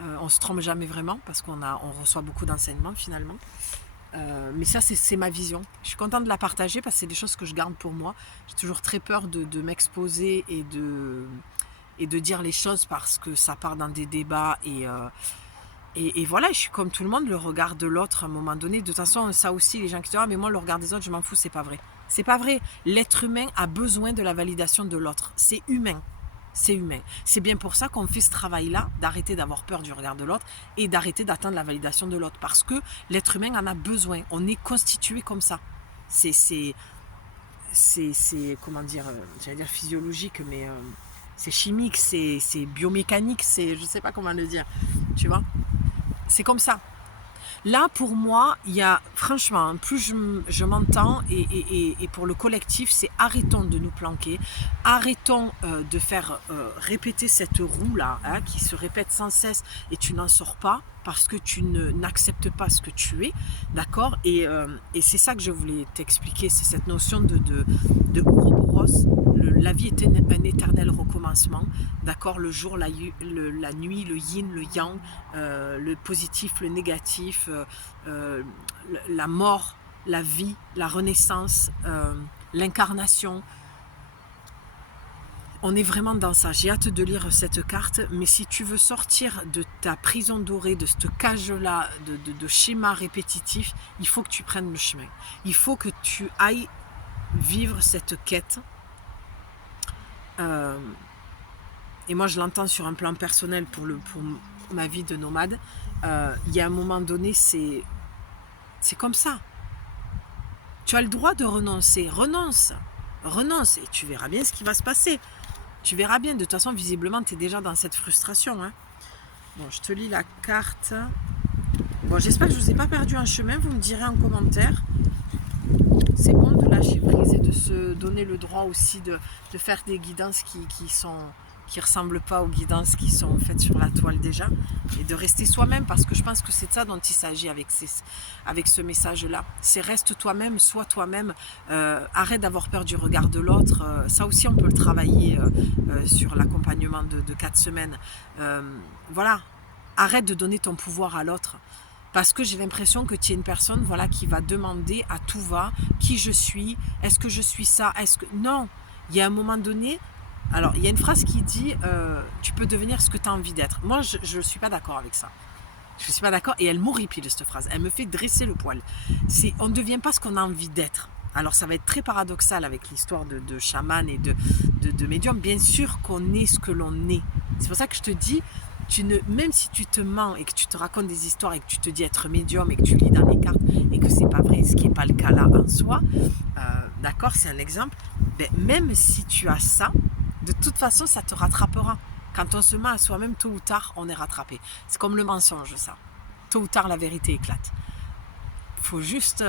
on ne se trompe jamais vraiment, parce qu'on reçoit beaucoup d'enseignements finalement. Mais ça, c'est ma vision. Je suis contente de la partager parce que c'est des choses que je garde pour moi. J'ai toujours très peur de m'exposer et de dire les choses parce que ça part dans des débats. Et voilà, je suis comme tout le monde, le regard de l'autre à un moment donné. De toute façon, ça aussi, les gens qui disent « Ah, mais moi, le regard des autres, je m'en fous », c'est pas vrai. C'est pas vrai. L'être humain a besoin de la validation de l'autre. C'est humain. C'est humain. C'est bien pour ça qu'on fait ce travail-là, d'arrêter d'avoir peur du regard de l'autre et d'arrêter d'attendre la validation de l'autre. Parce que l'être humain en a besoin. On est constitué comme ça. C'est comment dire, j'allais dire physiologique, mais c'est chimique, c'est biomécanique, je sais pas comment le dire. Tu vois? C'est comme ça. Là, pour moi, il y a, franchement, plus je m'entends, et pour le collectif, c'est arrêtons de nous planquer, arrêtons de faire répéter cette roue-là, qui se répète sans cesse, et tu n'en sors pas, parce que tu n'acceptes pas ce que tu es, d'accord? Et c'est ça que je voulais t'expliquer, c'est cette notion de Ouroboros. La vie est un éternel recommencement, d'accord? Le jour, la nuit, le yin, le yang, le positif, le négatif, la mort, la vie, la renaissance, l'incarnation. On est vraiment dans ça. J'ai hâte de lire cette carte, mais si tu veux sortir de ta prison dorée, de cette cage-là, de schéma répétitif, il faut que tu prennes le chemin. Il faut que tu ailles vivre cette quête. Et moi, je l'entends sur un plan personnel pour ma vie de nomade. Il y a un moment donné, c'est comme ça. Tu as le droit de renoncer. Renonce, et tu verras bien ce qui va se passer. Tu verras bien, de toute façon, visiblement, tu es déjà dans cette frustration. Hein. Bon, je te lis la carte. Bon, j'espère que je ne vous ai pas perdu en chemin. Vous me direz en commentaire. C'est bon de lâcher prise et de se donner le droit aussi de faire des guidances qui ressemblent pas aux guidances qui sont faites sur la toile déjà, et de rester soi-même, parce que je pense que c'est de ça dont il s'agit avec ce message-là. C'est reste toi-même, sois toi-même, arrête d'avoir peur du regard de l'autre. Ça aussi, on peut le travailler sur l'accompagnement de 4 semaines. Voilà, arrête de donner ton pouvoir à l'autre. Parce que j'ai l'impression que tu es une personne, voilà, qui va demander à tout va qui je suis, est-ce que je suis ça, Non, il y a un moment donné. Alors, il y a une phrase qui dit tu peux devenir ce que tu as envie d'être. Moi, je ne suis pas d'accord avec ça. Je ne suis pas d'accord, et elle m'horripile cette phrase. Elle me fait dresser le poil. On ne devient pas ce qu'on a envie d'être. Alors, ça va être très paradoxal avec l'histoire de chaman et de médium. Bien sûr qu'on est ce que l'on est. C'est pour ça que je te dis, même si tu te mens et que tu te racontes des histoires et que tu te dis être médium et que tu lis dans les cartes et que c'est pas vrai, ce qui n'est pas le cas là en soi, d'accord, c'est un exemple, ben, même si tu as ça, de toute façon, ça te rattrapera. Quand on se ment à soi-même, tôt ou tard, on est rattrapé. C'est comme le mensonge, ça. Tôt ou tard, la vérité éclate. Il faut juste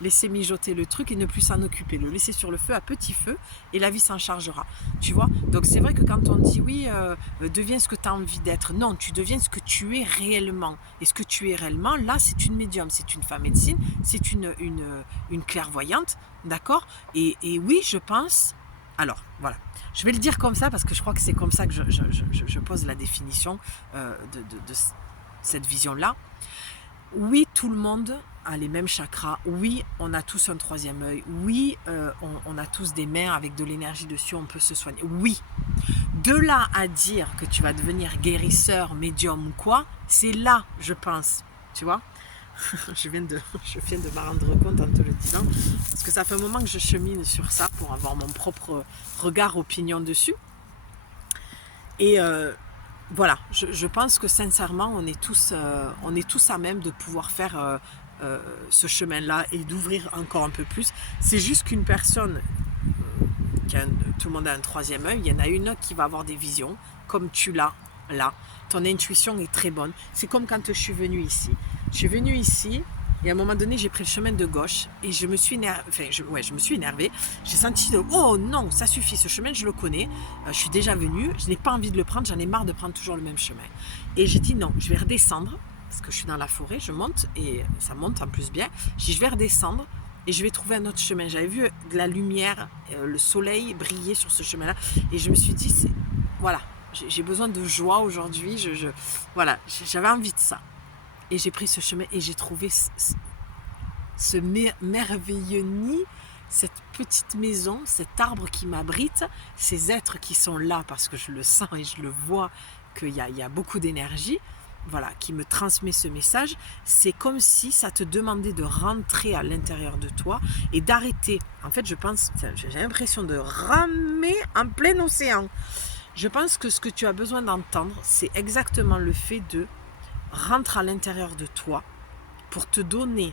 laisser mijoter le truc et ne plus s'en occuper. Le laisser sur le feu à petit feu et la vie s'en chargera. Tu vois? Donc c'est vrai que quand on dit oui, deviens ce que tu as envie d'être. Non, tu deviens ce que tu es réellement. Et ce que tu es réellement, là, c'est une médium, c'est une femme médecine, c'est une clairvoyante. D'accord? Et oui, je pense... Alors, voilà. Je vais le dire comme ça parce que je crois que c'est comme ça que je pose la définition de cette vision-là. Oui, tout le monde a les mêmes chakras. Oui, on a tous un troisième œil. Oui, on a tous des mains avec de l'énergie dessus, on peut se soigner. Oui. De là à dire que tu vas devenir guérisseur, médium ou quoi, c'est là, je pense. Tu vois? je viens de m'en rendre compte en te le disant. Parce que ça fait un moment que je chemine sur ça pour avoir mon propre regard, opinion dessus. Et... voilà, je pense que sincèrement, on est tous à même de pouvoir faire ce chemin-là et d'ouvrir encore un peu plus. C'est juste qu'une personne, tout le monde a un troisième œil, il y en a une qui va avoir des visions, comme tu l'as là. Ton intuition est très bonne. C'est comme quand je suis venue ici. Je suis venue ici... Et à un moment donné, j'ai pris le chemin de gauche et je me suis énervée. Je me suis énervée. J'ai senti oh non, ça suffit, ce chemin, je le connais. Je suis déjà venue, je n'ai pas envie de le prendre, j'en ai marre de prendre toujours le même chemin. Et j'ai dit non, je vais redescendre parce que je suis dans la forêt, je monte et ça monte en plus bien. J'ai dit je vais redescendre et je vais trouver un autre chemin. J'avais vu de la lumière, le soleil briller sur ce chemin-là et je me suis dit voilà, j'ai besoin de joie aujourd'hui. Voilà, j'avais envie de ça. Et j'ai pris ce chemin et j'ai trouvé ce merveilleux nid, cette petite maison, cet arbre qui m'abrite, ces êtres qui sont là parce que je le sens et je le vois qu'il y a beaucoup d'énergie, voilà, qui me transmet ce message. C'est comme si ça te demandait de rentrer à l'intérieur de toi et d'arrêter. En fait, j'ai l'impression de ramer en plein océan. Je pense que ce que tu as besoin d'entendre, c'est exactement le fait de rentre à l'intérieur de toi pour te donner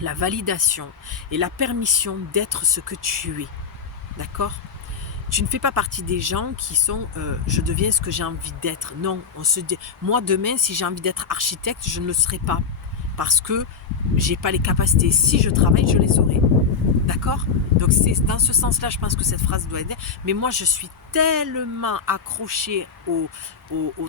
la validation et la permission d'être ce que tu es. D'accord? Tu ne fais pas partie des gens qui sont je deviens ce que j'ai envie d'être. Non, moi demain, si j'ai envie d'être architecte, je ne le serai pas parce que j'ai pas les capacités. Si je travaille, je les aurai. D'accord? Donc c'est dans ce sens-là, je pense que cette phrase doit aider. Mais moi, je suis tellement accrochée au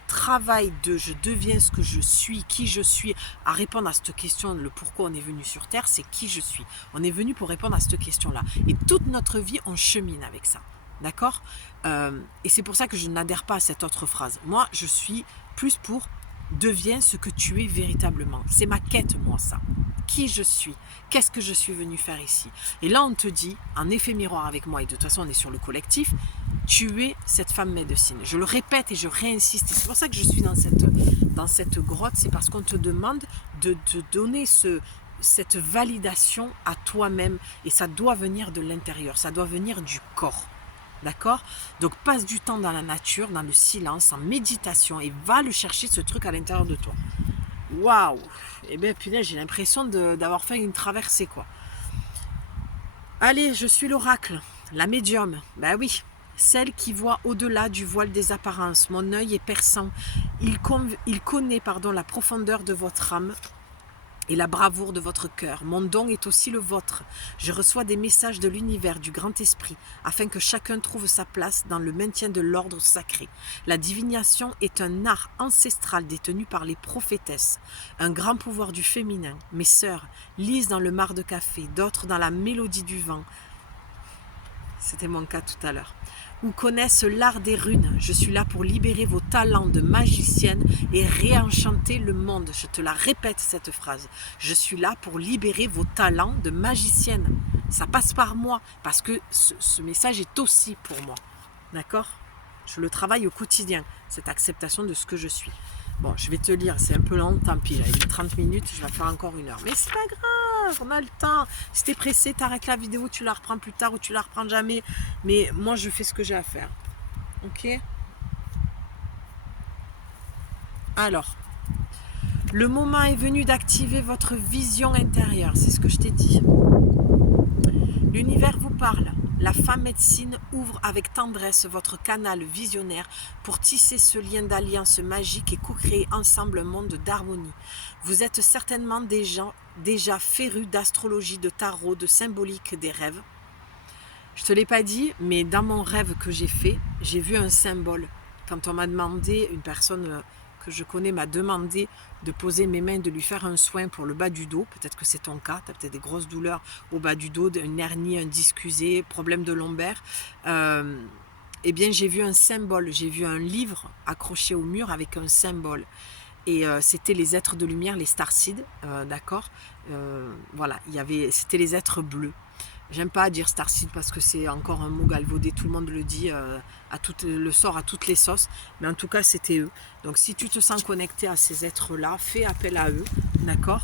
travail de je deviens ce que je suis, qui je suis, à répondre à cette question, le pourquoi on est venu sur Terre, c'est qui je suis. On est venu pour répondre à cette question-là. Et toute notre vie, on chemine avec ça. D'accord? Et c'est pour ça que je n'adhère pas à cette autre phrase. Moi, je suis plus pour deviens ce que tu es véritablement. C'est ma quête, moi, ça. Qui je suis? Qu'est-ce que je suis venu faire ici? Et là, on te dit, en effet miroir avec moi, et de toute façon, on est sur le collectif, tu es cette femme médecine. Je le répète et je réinsiste. Et c'est pour ça que je suis dans cette grotte. C'est parce qu'on te demande de te donner cette validation à toi-même. Et ça doit venir de l'intérieur. Ça doit venir du corps. D'accord? Donc passe du temps dans la nature, dans le silence, en méditation et va le chercher ce truc à l'intérieur de toi. Waouh! Eh bien punaise, j'ai l'impression d'avoir fait une traversée quoi. Allez, je suis l'oracle, la médium. Ben oui, celle qui voit au-delà du voile des apparences. Mon œil est perçant. Il connaît la profondeur de votre âme et la bravoure de votre cœur. Mon don est aussi le vôtre. Je reçois des messages de l'univers, du grand esprit, afin que chacun trouve sa place dans le maintien de l'ordre sacré. La divination est un art ancestral détenu par les prophétesses, un grand pouvoir du féminin. Mes sœurs lisent dans le mar de café, d'autres dans la mélodie du vent. C'était mon cas tout à l'heure. Ou connaissent l'art des runes. Je suis là pour libérer vos talents de magicienne et réenchanter le monde. Je te la répète cette phrase. Je suis là pour libérer vos talents de magicienne. Ça passe par moi parce que ce message est aussi pour moi. D'accord? Je le travaille au quotidien, cette acceptation de ce que je suis. Bon, je vais te lire, c'est un peu long, tant pis, là, il est 30 minutes, je vais faire encore 1 heure. Mais c'est pas grave, on a le temps. Si t'es pressé, t'arrêtes la vidéo, tu la reprends plus tard ou tu la reprends jamais. Mais moi, je fais ce que j'ai à faire. Ok? Alors, le moment est venu d'activer votre vision intérieure, c'est ce que je t'ai dit. L'univers vous parle. La femme médecine ouvre avec tendresse votre canal visionnaire pour tisser ce lien d'alliance magique et co-créer ensemble un monde d'harmonie. Vous êtes certainement déjà férus d'astrologie, de tarot, de symbolique des rêves. Je ne te l'ai pas dit, mais dans mon rêve que j'ai fait, j'ai vu un symbole. Quand on m'a demandé, une personne que je connais m'a demandé de poser mes mains, de lui faire un soin pour le bas du dos. Peut-être que c'est ton cas, tu as peut-être des grosses douleurs au bas du dos, une hernie, un disque usé, problème de lombaire. Eh bien, j'ai vu un symbole, j'ai vu un livre accroché au mur avec un symbole. Et c'était les êtres de lumière, les starseeds, d'accord. Voilà, c'était les êtres bleus. J'aime pas dire starseed parce que c'est encore un mot galvaudé, tout le monde le dit, le sort à toutes les sauces, mais en tout cas c'était eux. Donc si tu te sens connecté à ces êtres-là, fais appel à eux, d'accord.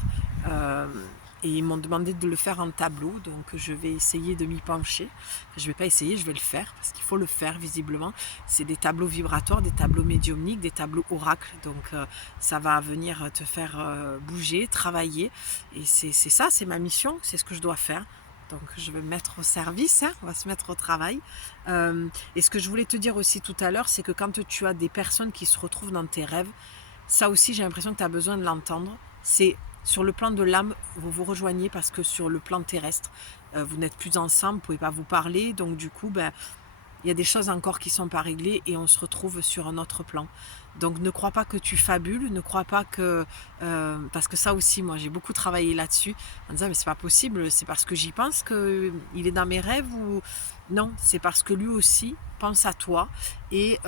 Et ils m'ont demandé de le faire en tableau, donc je vais essayer de m'y pencher. Je ne vais pas essayer, je vais le faire, parce qu'il faut le faire visiblement. C'est des tableaux vibratoires, des tableaux médiumniques, des tableaux oracles, donc ça va venir te faire bouger, travailler. Et c'est ça, c'est ma mission, c'est ce que je dois faire. Donc je vais me mettre au service, hein, on va se mettre au travail. Et ce que je voulais te dire aussi tout à l'heure, c'est que quand tu as des personnes qui se retrouvent dans tes rêves, ça aussi j'ai l'impression que tu as besoin de l'entendre. C'est sur le plan de l'âme, vous vous rejoignez parce que sur le plan terrestre, vous n'êtes plus ensemble, vous ne pouvez pas vous parler. Donc du coup, il y a des choses encore qui ne sont pas réglées et on se retrouve sur un autre plan. Donc ne crois pas que tu fabules, ne crois pas que... parce que ça aussi, moi j'ai beaucoup travaillé là-dessus, en disant mais c'est pas possible, c'est parce que j'y pense qu'il est dans mes rêves ou... Non, c'est parce que lui aussi pense à toi et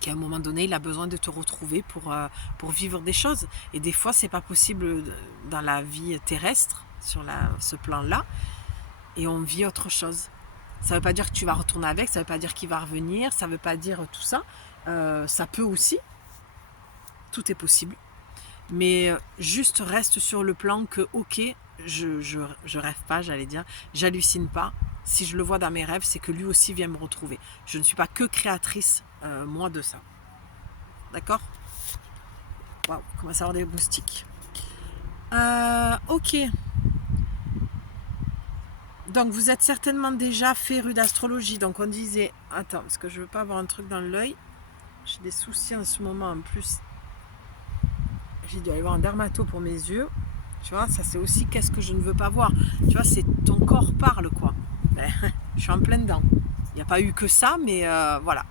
qu'à un moment donné, il a besoin de te retrouver pour vivre des choses. Et des fois, c'est pas possible dans la vie terrestre, sur ce plan-là, et on vit autre chose. Ça ne veut pas dire que tu vas retourner avec, ça ne veut pas dire qu'il va revenir, ça ne veut pas dire tout ça. Ça peut aussi, tout est possible. Mais juste reste sur le plan que, ok, je rêve pas, j'allais dire, j'hallucine pas. Si je le vois dans mes rêves, c'est que lui aussi vient me retrouver. Je ne suis pas que créatrice, moi, de ça. D'accord ? Waouh, il commence à avoir des moustiques. Ok. Donc vous êtes certainement déjà férus d'astrologie. Donc on disait, attends, parce que je veux pas avoir un truc dans l'œil. J'ai des soucis en ce moment en plus. J'ai dû aller voir un dermato pour mes yeux. Tu vois, ça c'est aussi qu'est-ce que je ne veux pas voir. Tu vois, c'est ton corps parle quoi. Je suis en plein dedans. Il n'y a pas eu que ça, mais voilà.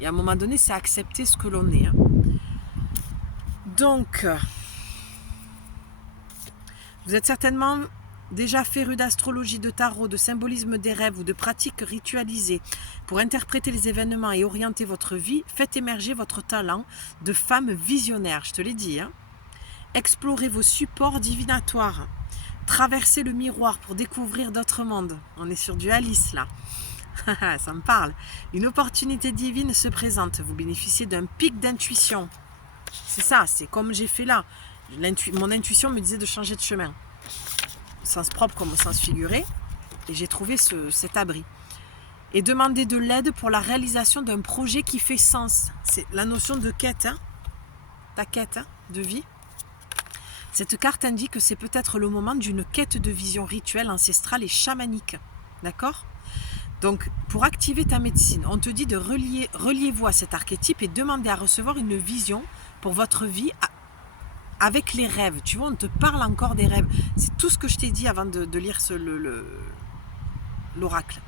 Et à un moment donné, c'est accepter ce que l'on est. Hein. Donc, vous êtes certainement déjà férus d'astrologie, de tarot, de symbolisme des rêves ou de pratiques ritualisées pour interpréter les événements et orienter votre vie. Faites émerger votre talent de femme visionnaire, je te l'ai dit. Hein. Explorez vos supports divinatoires. Traversez le miroir pour découvrir d'autres mondes. On est sur du Alice là. Ça me parle. Une opportunité divine se présente. Vous bénéficiez d'un pic d'intuition. C'est ça, c'est comme j'ai fait là. Mon intuition me disait de changer de chemin. Au sens propre comme au sens figuré. Et j'ai trouvé cet abri. Et demandez de l'aide pour la réalisation d'un projet qui fait sens. C'est la notion de quête. Hein. Ta quête hein, de vie. Cette carte indique que c'est peut-être le moment d'une quête de vision rituelle, ancestrale et chamanique. D'accord ? Donc, pour activer ta médecine, on te dit de reliez-vous à cet archétype et demandez à recevoir une vision pour votre vie avec les rêves. Tu vois, on te parle encore des rêves. C'est tout ce que je t'ai dit avant de lire l'oracle.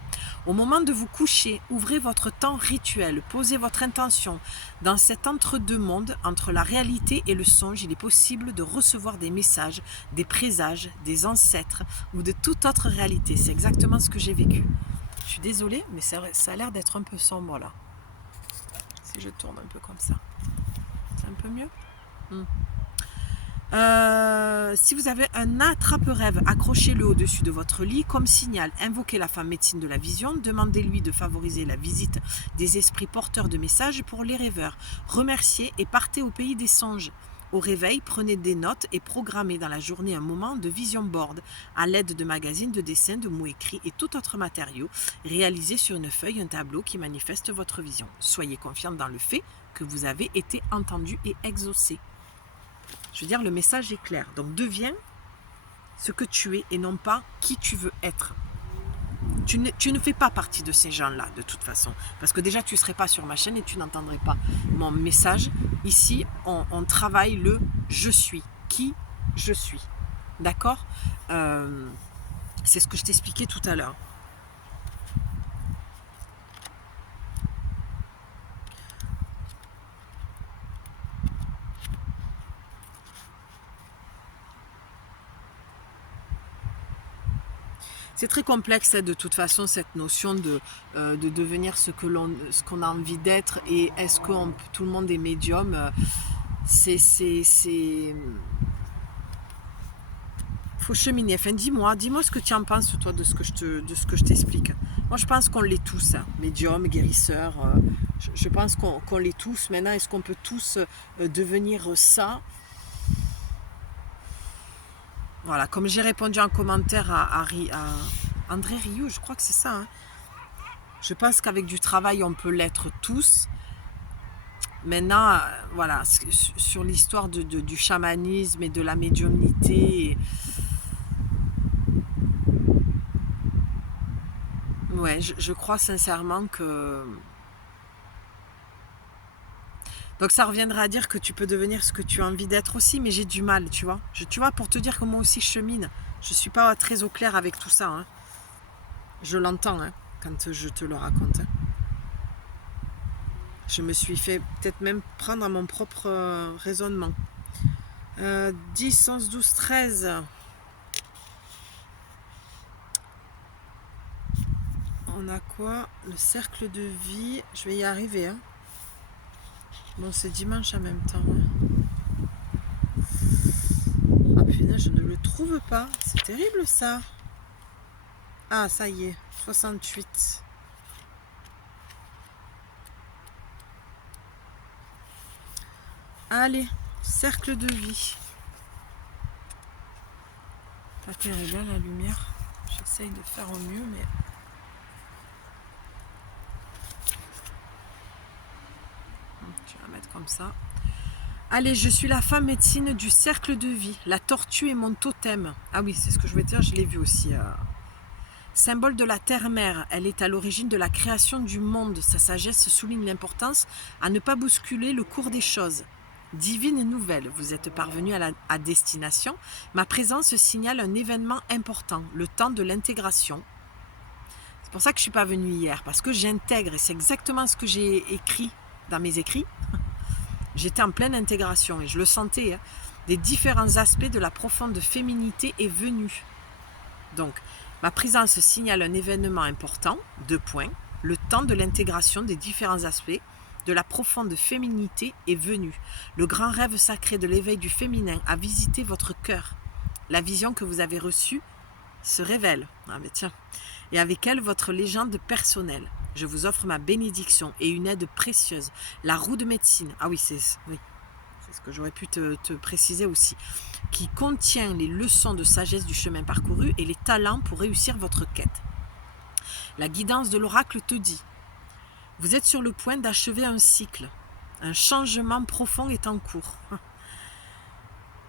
Au moment de vous coucher, ouvrez votre temps rituel, posez votre intention. Dans cet entre-deux mondes, entre la réalité et le songe, il est possible de recevoir des messages, des présages, des ancêtres ou de toute autre réalité. C'est exactement ce que j'ai vécu. Je suis désolée, mais ça a l'air d'être un peu sombre là. Si je tourne un peu comme ça. C'est un peu mieux ? Si vous avez un attrape-rêve, accrochez-le au-dessus de votre lit comme signal. Invoquez la femme médecine de la vision. Demandez-lui de favoriser la visite des esprits porteurs de messages pour les rêveurs. Remerciez et partez au pays des songes. Au réveil, prenez des notes et programmez dans la journée un moment de vision board à l'aide de magazines, de dessins, de mots écrits et tout autre matériau. Réalisez sur une feuille un tableau qui manifeste votre vision. Soyez confiante dans le fait que vous avez été entendu et exaucé. Je veux dire, le message est clair. Donc deviens ce que tu es et non pas qui tu veux être. Tu ne fais pas partie de ces gens-là, de toute façon. Parce que déjà, tu ne serais pas sur ma chaîne et tu n'entendrais pas mon message. Ici, on travaille le « je suis ». Qui je suis. D'accord ? C'est ce que je t'expliquais tout à l'heure. C'est très complexe de toute façon cette notion de devenir ce qu'on a envie d'être et est-ce que tout le monde est médium. Faut cheminer. Enfin, dis-moi ce que tu en penses toi de ce que je t'explique. Moi je pense qu'on l'est tous, hein. Médium, guérisseur. Je pense qu'on l'est tous. Maintenant, est-ce qu'on peut tous devenir ça? Voilà, comme j'ai répondu en commentaire à André Rieu, je crois que c'est ça. Hein. Je pense qu'avec du travail, on peut l'être tous. Maintenant, voilà, sur l'histoire du chamanisme et de la médiumnité. Ouais, je crois sincèrement que... Donc ça reviendra à dire que tu peux devenir ce que tu as envie d'être aussi, mais j'ai du mal, tu vois. Tu vois, pour te dire que moi aussi je chemine, je ne suis pas très au clair avec tout ça. Hein. Je l'entends hein, quand je te le raconte. Hein. Je me suis fait peut-être même prendre à mon propre raisonnement. 10, 11, 12, 13. On a quoi? Le cercle de vie. Je vais y arriver. Hein. Bon, c'est dimanche en même temps. Hein. Ah putain, je ne le trouve pas. C'est terrible ça. Ah, ça y est. 68. Allez, cercle de vie. Pas terrible la lumière. J'essaye de faire au mieux, mais... Je vais la mettre comme ça. Allez, je suis la femme médecine du cercle de vie. La tortue est mon totem. Ah oui, c'est ce que je voulais dire, je l'ai vu aussi. Symbole de la terre-mère, elle est à l'origine de la création du monde. Sa sagesse souligne l'importance à ne pas bousculer le cours des choses. Divine nouvelle, vous êtes parvenu à destination. Ma présence signale un événement important, le temps de l'intégration. C'est pour ça que je ne suis pas venue hier, parce que j'intègre, et c'est exactement ce que j'ai écrit dans mes écrits. J'étais en pleine intégration et je le sentais. Hein. Des différents aspects de la profonde féminité est venue. Donc, ma présence signale un événement important, 2 points. Le temps de l'intégration des différents aspects de la profonde féminité est venu. Le grand rêve sacré de l'éveil du féminin a visité votre cœur. La vision que vous avez reçue se révèle. Ah mais tiens. Et avec elle, votre légende personnelle. Je vous offre ma bénédiction et une aide précieuse. La roue de médecine. Ah oui, c'est ce que j'aurais pu te préciser aussi. Qui contient les leçons de sagesse du chemin parcouru et les talents pour réussir votre quête. La guidance de l'oracle te dit: vous êtes sur le point d'achever un cycle. Un changement profond est en cours.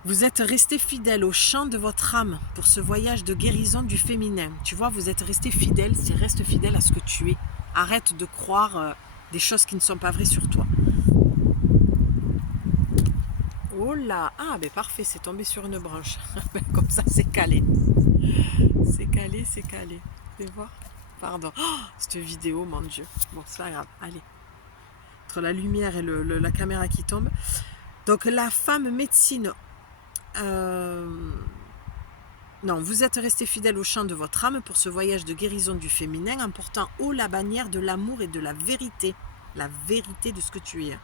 Vous êtes resté fidèle au chant de votre âme pour ce voyage de guérison du féminin. Tu vois, vous êtes resté fidèle, c'est reste fidèle à ce que tu es. Arrête de croire des choses qui ne sont pas vraies sur toi. Oh là, ah ben parfait, c'est tombé sur une branche. Comme ça, c'est calé. C'est calé, c'est calé. Vous pouvez voir? Pardon. Oh, cette vidéo, mon Dieu. Bon, c'est pas grave. Allez. Entre la lumière et la caméra qui tombe. Donc, la femme médecine... Non, vous êtes resté fidèle au chant de votre âme pour ce voyage de guérison du féminin en portant haut la bannière de l'amour et de la vérité. La vérité de ce que tu es.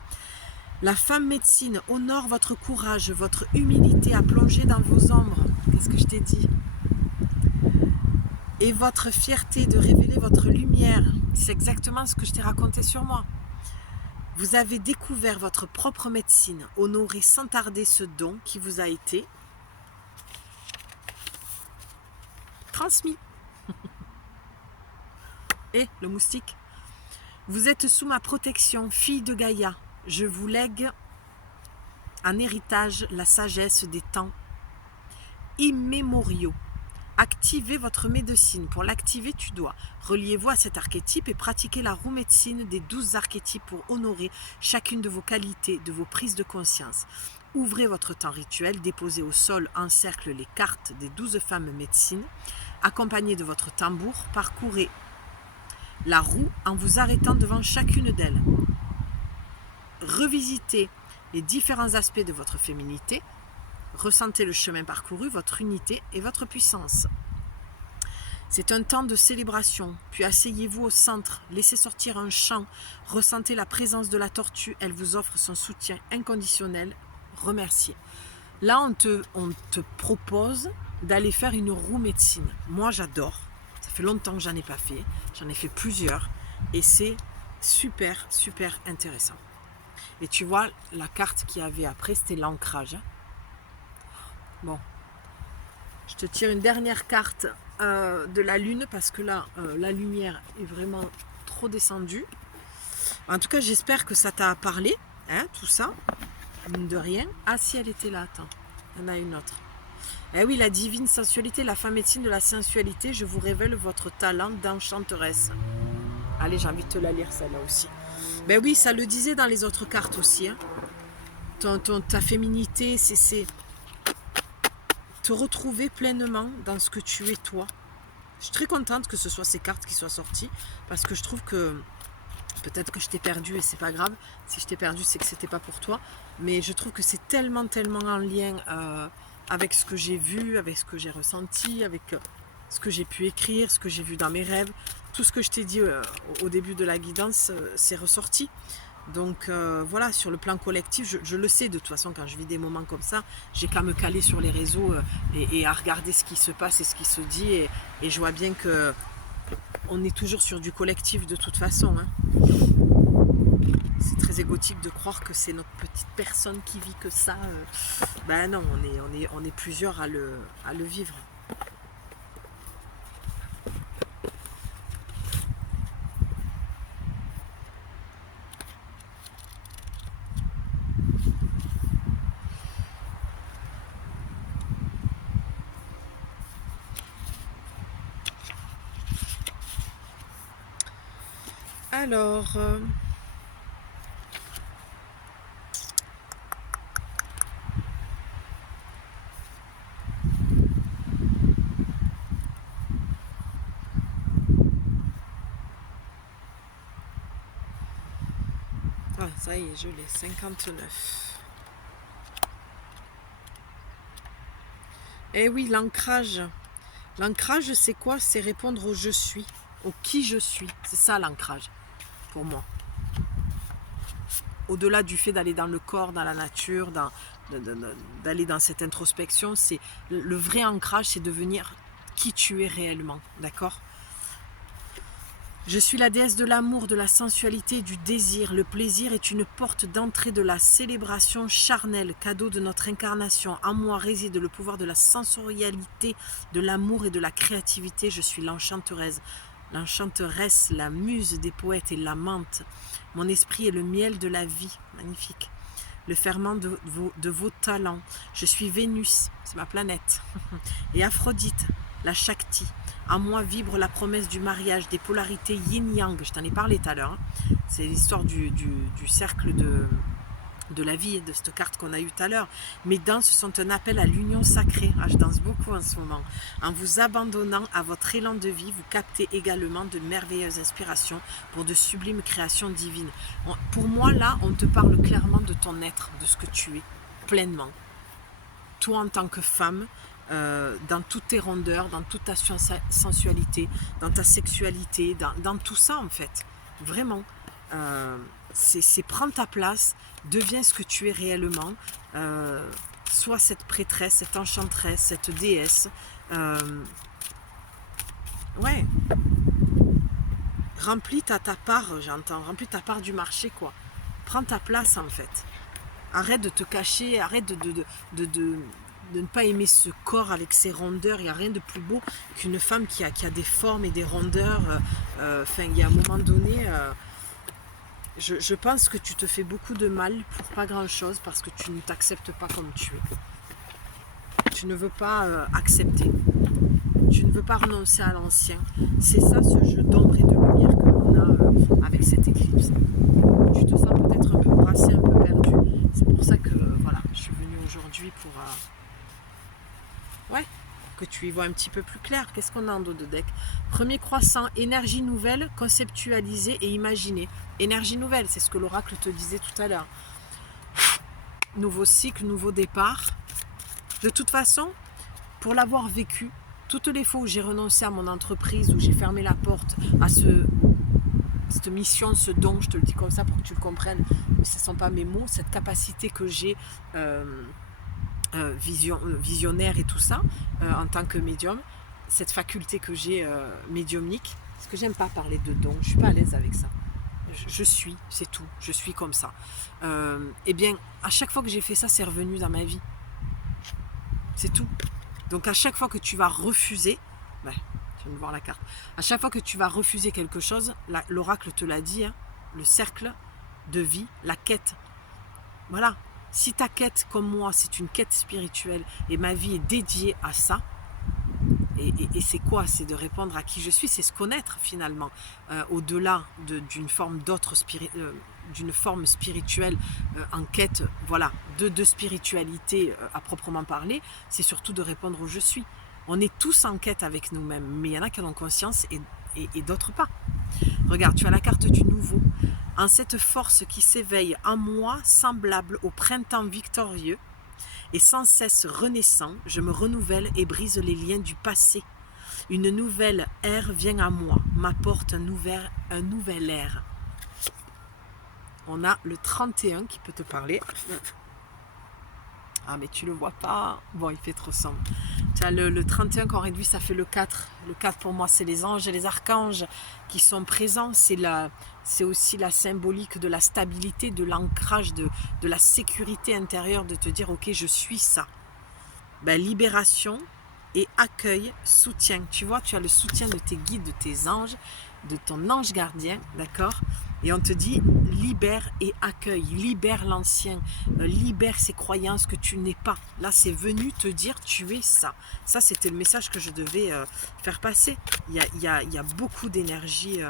La femme médecine honore votre courage, votre humilité à plonger dans vos ombres. Qu'est-ce que je t'ai dit? Et votre fierté de révéler votre lumière. C'est exactement ce que je t'ai raconté sur moi. Vous avez découvert votre propre médecine. Honorez sans tarder ce don qui vous a été transmis. Et le moustique. Vous êtes sous ma protection, fille de Gaïa. Je vous lègue en héritage la sagesse des temps immémoriaux. Activez votre médecine. Pour l'activer, tu dois. Reliez-vous à cet archétype et pratiquez la roue médecine des 12 archétypes pour honorer chacune de vos qualités, de vos prises de conscience. Ouvrez votre temps rituel, déposez au sol en cercle les cartes des 12 femmes médecines. Accompagné de votre tambour, parcourez la roue en vous arrêtant devant chacune d'elles. Revisitez les différents aspects de votre féminité. Ressentez le chemin parcouru, votre unité et votre puissance. C'est un temps de célébration, puis asseyez-vous au centre, laissez sortir un chant, ressentez la présence de la tortue, elle vous offre son soutien inconditionnel, remerciez. Là, on te propose d'aller faire une roue médecine. Moi, j'adore, ça fait longtemps que j'en ai pas fait, j'en ai fait plusieurs, et c'est super, super intéressant. Et tu vois, la carte qu'il y avait après, c'était l'ancrage. Bon, je te tire une dernière carte de la lune parce que là, la lumière est vraiment trop descendue. En tout cas, j'espère que ça t'a parlé, hein, tout ça, mine de rien. Ah si, elle était là, attends, il y en a une autre. Eh oui, la divine sensualité, la femme médecine de la sensualité, je vous révèle votre talent d'enchanteresse. Allez, j'ai envie de te la lire celle-là aussi. Ben oui, ça le disait dans les autres cartes aussi. Hein. Ta féminité, c'est te retrouver pleinement dans ce que tu es toi. Je suis très contente que ce soit ces cartes qui soient sorties parce que je trouve que peut-être que je t'ai perdu et c'est pas grave. Si je t'ai perdu, c'est que c'était pas pour toi. Mais je trouve que c'est tellement en lien avec ce que j'ai vu, avec ce que j'ai ressenti, avec ce que j'ai pu écrire, ce que j'ai vu dans mes rêves. Tout ce que je t'ai dit au début de la guidance, c'est ressorti. Donc voilà, sur le plan collectif, je le sais de toute façon, quand je vis des moments comme ça, j'ai qu'à me caler sur les réseaux et à regarder ce qui se passe et ce qui se dit. Et je vois bien que on est toujours sur du collectif de toute façon. Hein. C'est très égotique de croire que c'est notre petite personne qui vit que ça. Ben non, on est plusieurs à le vivre. Alors, ah, ça y est, je l'ai, 59. Eh oui, l'ancrage. L'ancrage, c'est quoi? C'est répondre au je suis, au qui je suis. C'est ça l'ancrage, pour moi. Au-delà du fait d'aller dans le corps, dans la nature, d'aller dans cette introspection, c'est le vrai ancrage, c'est devenir qui tu es réellement, d'accord? Je suis la déesse de l'amour, de la sensualité et du désir. Le plaisir est une porte d'entrée de la célébration charnelle, cadeau de notre incarnation. En moi réside le pouvoir de la sensorialité, de l'amour et de la créativité. Je suis l'enchanteresse, la muse des poètes et l'amante. Mon esprit est le miel de la vie, magnifique. Le ferment de vos talents. Je suis Vénus, c'est ma planète. Et Aphrodite, la Shakti. En moi vibre la promesse du mariage, des polarités yin-yang. Je t'en ai parlé tout à l'heure. Hein. C'est l'histoire du cercle de la vie, de cette carte qu'on a eue tout à l'heure. Mes danses sont un appel à l'union sacrée. Ah, je danse beaucoup en ce moment. En vous abandonnant à votre élan de vie, vous captez également de merveilleuses inspirations pour de sublimes créations divines. Pour moi, là, on te parle clairement de ton être, de ce que tu es, pleinement. Toi, en tant que femme, dans toutes tes rondeurs, dans toute ta sensualité, dans ta sexualité, dans tout ça, en fait. Vraiment. C'est prendre ta place, deviens ce que tu es réellement, sois cette prêtresse, cette enchanteresse, cette déesse. Ouais. Remplis ta part, j'entends, remplis ta part du marché, quoi. Prends ta place, en fait. Arrête de te cacher, arrête de ne pas aimer ce corps avec ses rondeurs. Il n'y a rien de plus beau qu'une femme qui a des formes et des rondeurs. Enfin, il y a un moment donné... Je pense que tu te fais beaucoup de mal pour pas grand-chose parce que tu ne t'acceptes pas comme tu es. Tu ne veux pas accepter. Tu ne veux pas renoncer à l'ancien. C'est ça ce jeu d'ombre et de lumière que l'on a avec cette éclipse. Tu te sens peut-être un peu brassé, un peu perdu. C'est pour ça que voilà, je suis venue aujourd'hui pour que tu y vois un petit peu plus clair. Qu'est-ce qu'on a en dos de deck? Premier croissant, énergie nouvelle, conceptualisée et imaginée. Énergie nouvelle, c'est ce que l'oracle te disait tout à l'heure. Nouveau cycle, nouveau départ. De toute façon, pour l'avoir vécu, toutes les fois où j'ai renoncé à mon entreprise, où j'ai fermé la porte à cette mission, ce don, je te le dis comme ça pour que tu le comprennes, mais ce ne sont pas mes mots, cette capacité que j'ai visionnaire et tout ça, en tant que médium, cette faculté que j'ai médiumnique, parce que j'aime pas parler de don, je suis pas à l'aise avec ça. Je suis, c'est tout, je suis comme ça. Eh bien, à chaque fois que j'ai fait ça, c'est revenu dans ma vie. C'est tout. Donc à chaque fois que tu vas refuser, tu viens de voir la carte, à chaque fois que tu vas refuser quelque chose, l'oracle te l'a dit, hein, le cercle de vie, la quête. Voilà. Si ta quête, comme moi, c'est une quête spirituelle et ma vie est dédiée à ça, et c'est quoi? C'est de répondre à qui je suis, c'est se connaître finalement, au-delà d'une forme d'une forme spirituelle en quête, voilà, de spiritualité à proprement parler, c'est surtout de répondre au je suis. On est tous en quête avec nous-mêmes, mais il y en a qui en ont conscience et d'autres pas. Regarde, tu as la carte du nouveau. En cette force qui s'éveille en moi, semblable au printemps victorieux, et sans cesse renaissant, je me renouvelle et brise les liens du passé. Une nouvelle ère vient à moi, m'apporte un nouvel air. On a le 31 qui peut te parler. Ah mais tu le vois pas. Bon, il fait trop sombre. Tu as le 31 qu'on réduit, ça fait le 4. Le 4 pour moi, c'est les anges et les archanges qui sont présents. C'est aussi la symbolique de la stabilité, de l'ancrage, de la sécurité intérieure, de te dire ok, je suis ça. Libération et accueil, soutien. Tu vois, tu as le soutien de tes guides, de tes anges, de ton ange gardien, d'accord? Et on te dit libère et accueille, libère l'ancien, libère ces croyances que tu n'es pas. Là, c'est venu te dire tu es ça. Ça, c'était le message que je devais faire passer. Il y a beaucoup d'énergie.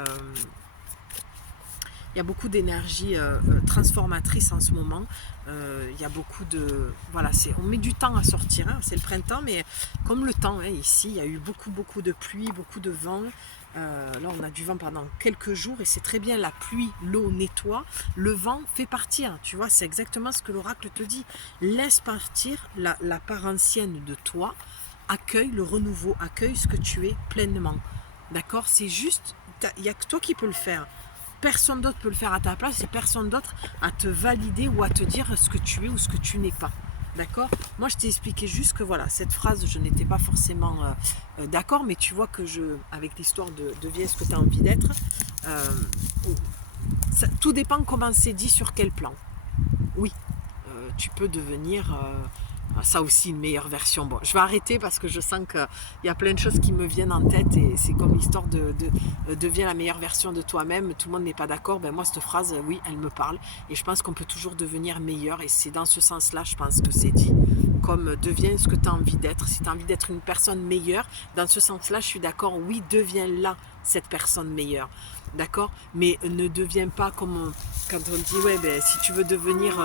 Il y a beaucoup d'énergie transformatrice en ce moment. Il y a beaucoup de... Voilà, on met du temps à sortir. Hein, c'est le printemps, mais comme le temps, hein, ici, il y a eu beaucoup de pluie, beaucoup de vent. Là, on a du vent pendant quelques jours et c'est très bien. La pluie, l'eau nettoie. Le vent fait partir. Tu vois, c'est exactement ce que l'oracle te dit. Laisse partir la part ancienne de toi. Accueille le renouveau. Accueille ce que tu es pleinement. D'accord? C'est juste... Il n'y a que toi qui peux le faire. Personne d'autre peut le faire à ta place et personne d'autre à te valider ou à te dire ce que tu es ou ce que tu n'es pas. D'accord? Moi, je t'ai expliqué juste que voilà, cette phrase, je n'étais pas forcément d'accord, mais tu vois que avec l'histoire de deviens ce que tu as envie d'être, tout dépend comment c'est dit, sur quel plan. Oui, tu peux devenir... ça aussi, une meilleure version. Bon, je vais arrêter parce que je sens qu'il y a plein de choses qui me viennent en tête et c'est comme l'histoire de deviens la meilleure version de toi-même. Tout le monde n'est pas d'accord. Moi, cette phrase, oui, elle me parle et je pense qu'on peut toujours devenir meilleur et c'est dans ce sens-là, je pense que c'est dit. Comme deviens ce que tu as envie d'être. Si tu as envie d'être une personne meilleure, dans ce sens-là, je suis d'accord. Oui, deviens là cette personne meilleure. D'accord? Mais ne deviens pas comme quand on dit si tu veux devenir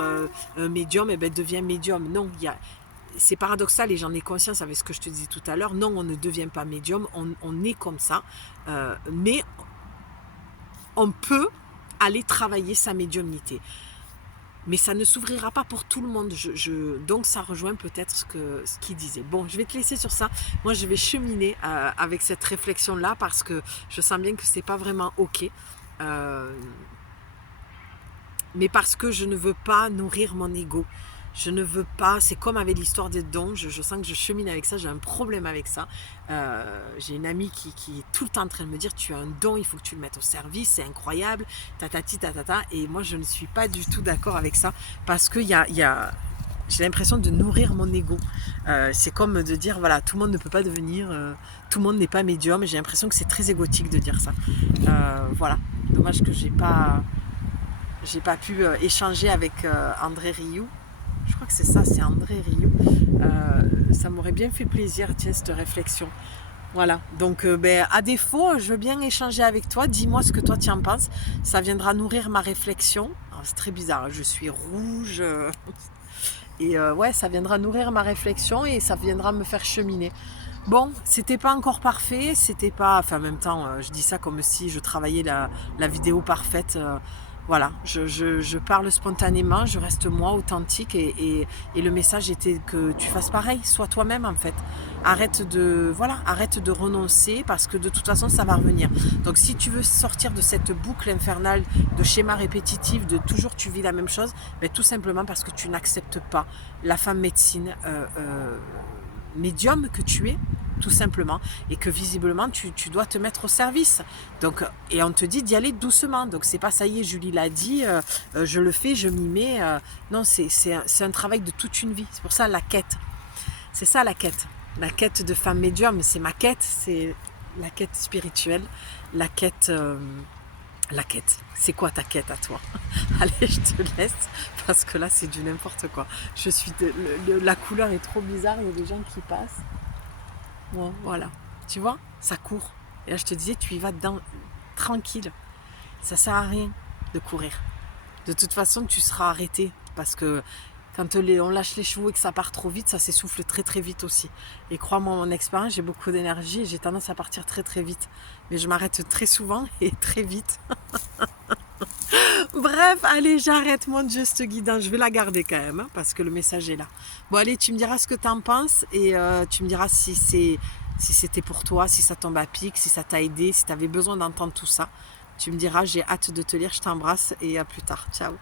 médium, deviens médium. Non, c'est paradoxal et j'en ai conscience avec ce que je te disais tout à l'heure. Non, on ne devient pas médium, on est comme ça. Mais on peut aller travailler sa médiumnité. Mais ça ne s'ouvrira pas pour tout le monde. Donc ça rejoint peut-être ce qu'il disait. Bon, je vais te laisser sur ça. Moi, je vais cheminer avec cette réflexion-là parce que je sens bien que c'est pas vraiment OK. Mais parce que je ne veux pas nourrir mon ego. Je ne veux pas, c'est comme avec l'histoire des dons, je sens que je chemine avec ça, j'ai un problème avec ça. J'ai une amie qui est tout le temps en train de me dire tu as un don, il faut que tu le mettes au service, c'est incroyable, tatati tatata. Et moi je ne suis pas du tout d'accord avec ça parce que j'ai l'impression de nourrir mon ego. C'est comme de dire voilà, tout le monde ne peut pas devenir, tout le monde n'est pas médium. J'ai l'impression que c'est très égotique de dire ça. Voilà, dommage que j'ai pas j'ai pas pu échanger avec André Rioux. Je crois que c'est ça, c'est André Rioux. Ça m'aurait bien fait plaisir, tiens, cette réflexion. Voilà, donc à défaut, je veux bien échanger avec toi. Dis-moi ce que toi tu en penses. Ça viendra nourrir ma réflexion. C'est très bizarre, je suis rouge. Et ouais, ça viendra nourrir ma réflexion et ça viendra me faire cheminer. Bon, c'était pas encore parfait, c'était pas... Enfin, en même temps, je dis ça comme si je travaillais la vidéo parfaite. Voilà, je parle spontanément, je reste moi, authentique. Et le message était que tu fasses pareil, sois toi-même en fait. Arrête de renoncer parce que de toute façon, ça va revenir. Donc si tu veux sortir de cette boucle infernale de schéma répétitif, de toujours tu vis la même chose, ben, tout simplement parce que tu n'acceptes pas la femme médecine médium que tu es, tout simplement, et que visiblement tu dois te mettre au service. Donc, et on te dit d'y aller doucement. Donc c'est pas ça y est, Julie l'a dit, je le fais, je m'y mets. Non, c'est un travail de toute une vie. C'est pour ça la quête. C'est ça la quête. La quête de femme médium, c'est ma quête, c'est la quête spirituelle, la quête. La quête, c'est quoi ta quête à toi? Allez, je te laisse parce que là c'est du n'importe quoi. La couleur est trop bizarre, il y a des gens qui passent. Bon, voilà, tu vois, ça court. Et là je te disais, tu y vas dedans tranquille. Ça sert à rien de courir. De toute façon, tu seras arrêté parce que quand on lâche les chevaux et que ça part trop vite, ça s'essouffle très très vite aussi. Et crois-moi, mon expérience, j'ai beaucoup d'énergie et j'ai tendance à partir très très vite. Mais je m'arrête très souvent et très vite. Bref, allez, j'arrête, mon Dieu, ce guidant. Je vais la garder quand même, hein, parce que le message est là. Bon, allez, tu me diras ce que tu en penses et tu me diras si c'était pour toi, si ça tombe à pic, si ça t'a aidé, si tu avais besoin d'entendre tout ça. Tu me diras, j'ai hâte de te lire, je t'embrasse et à plus tard. Ciao.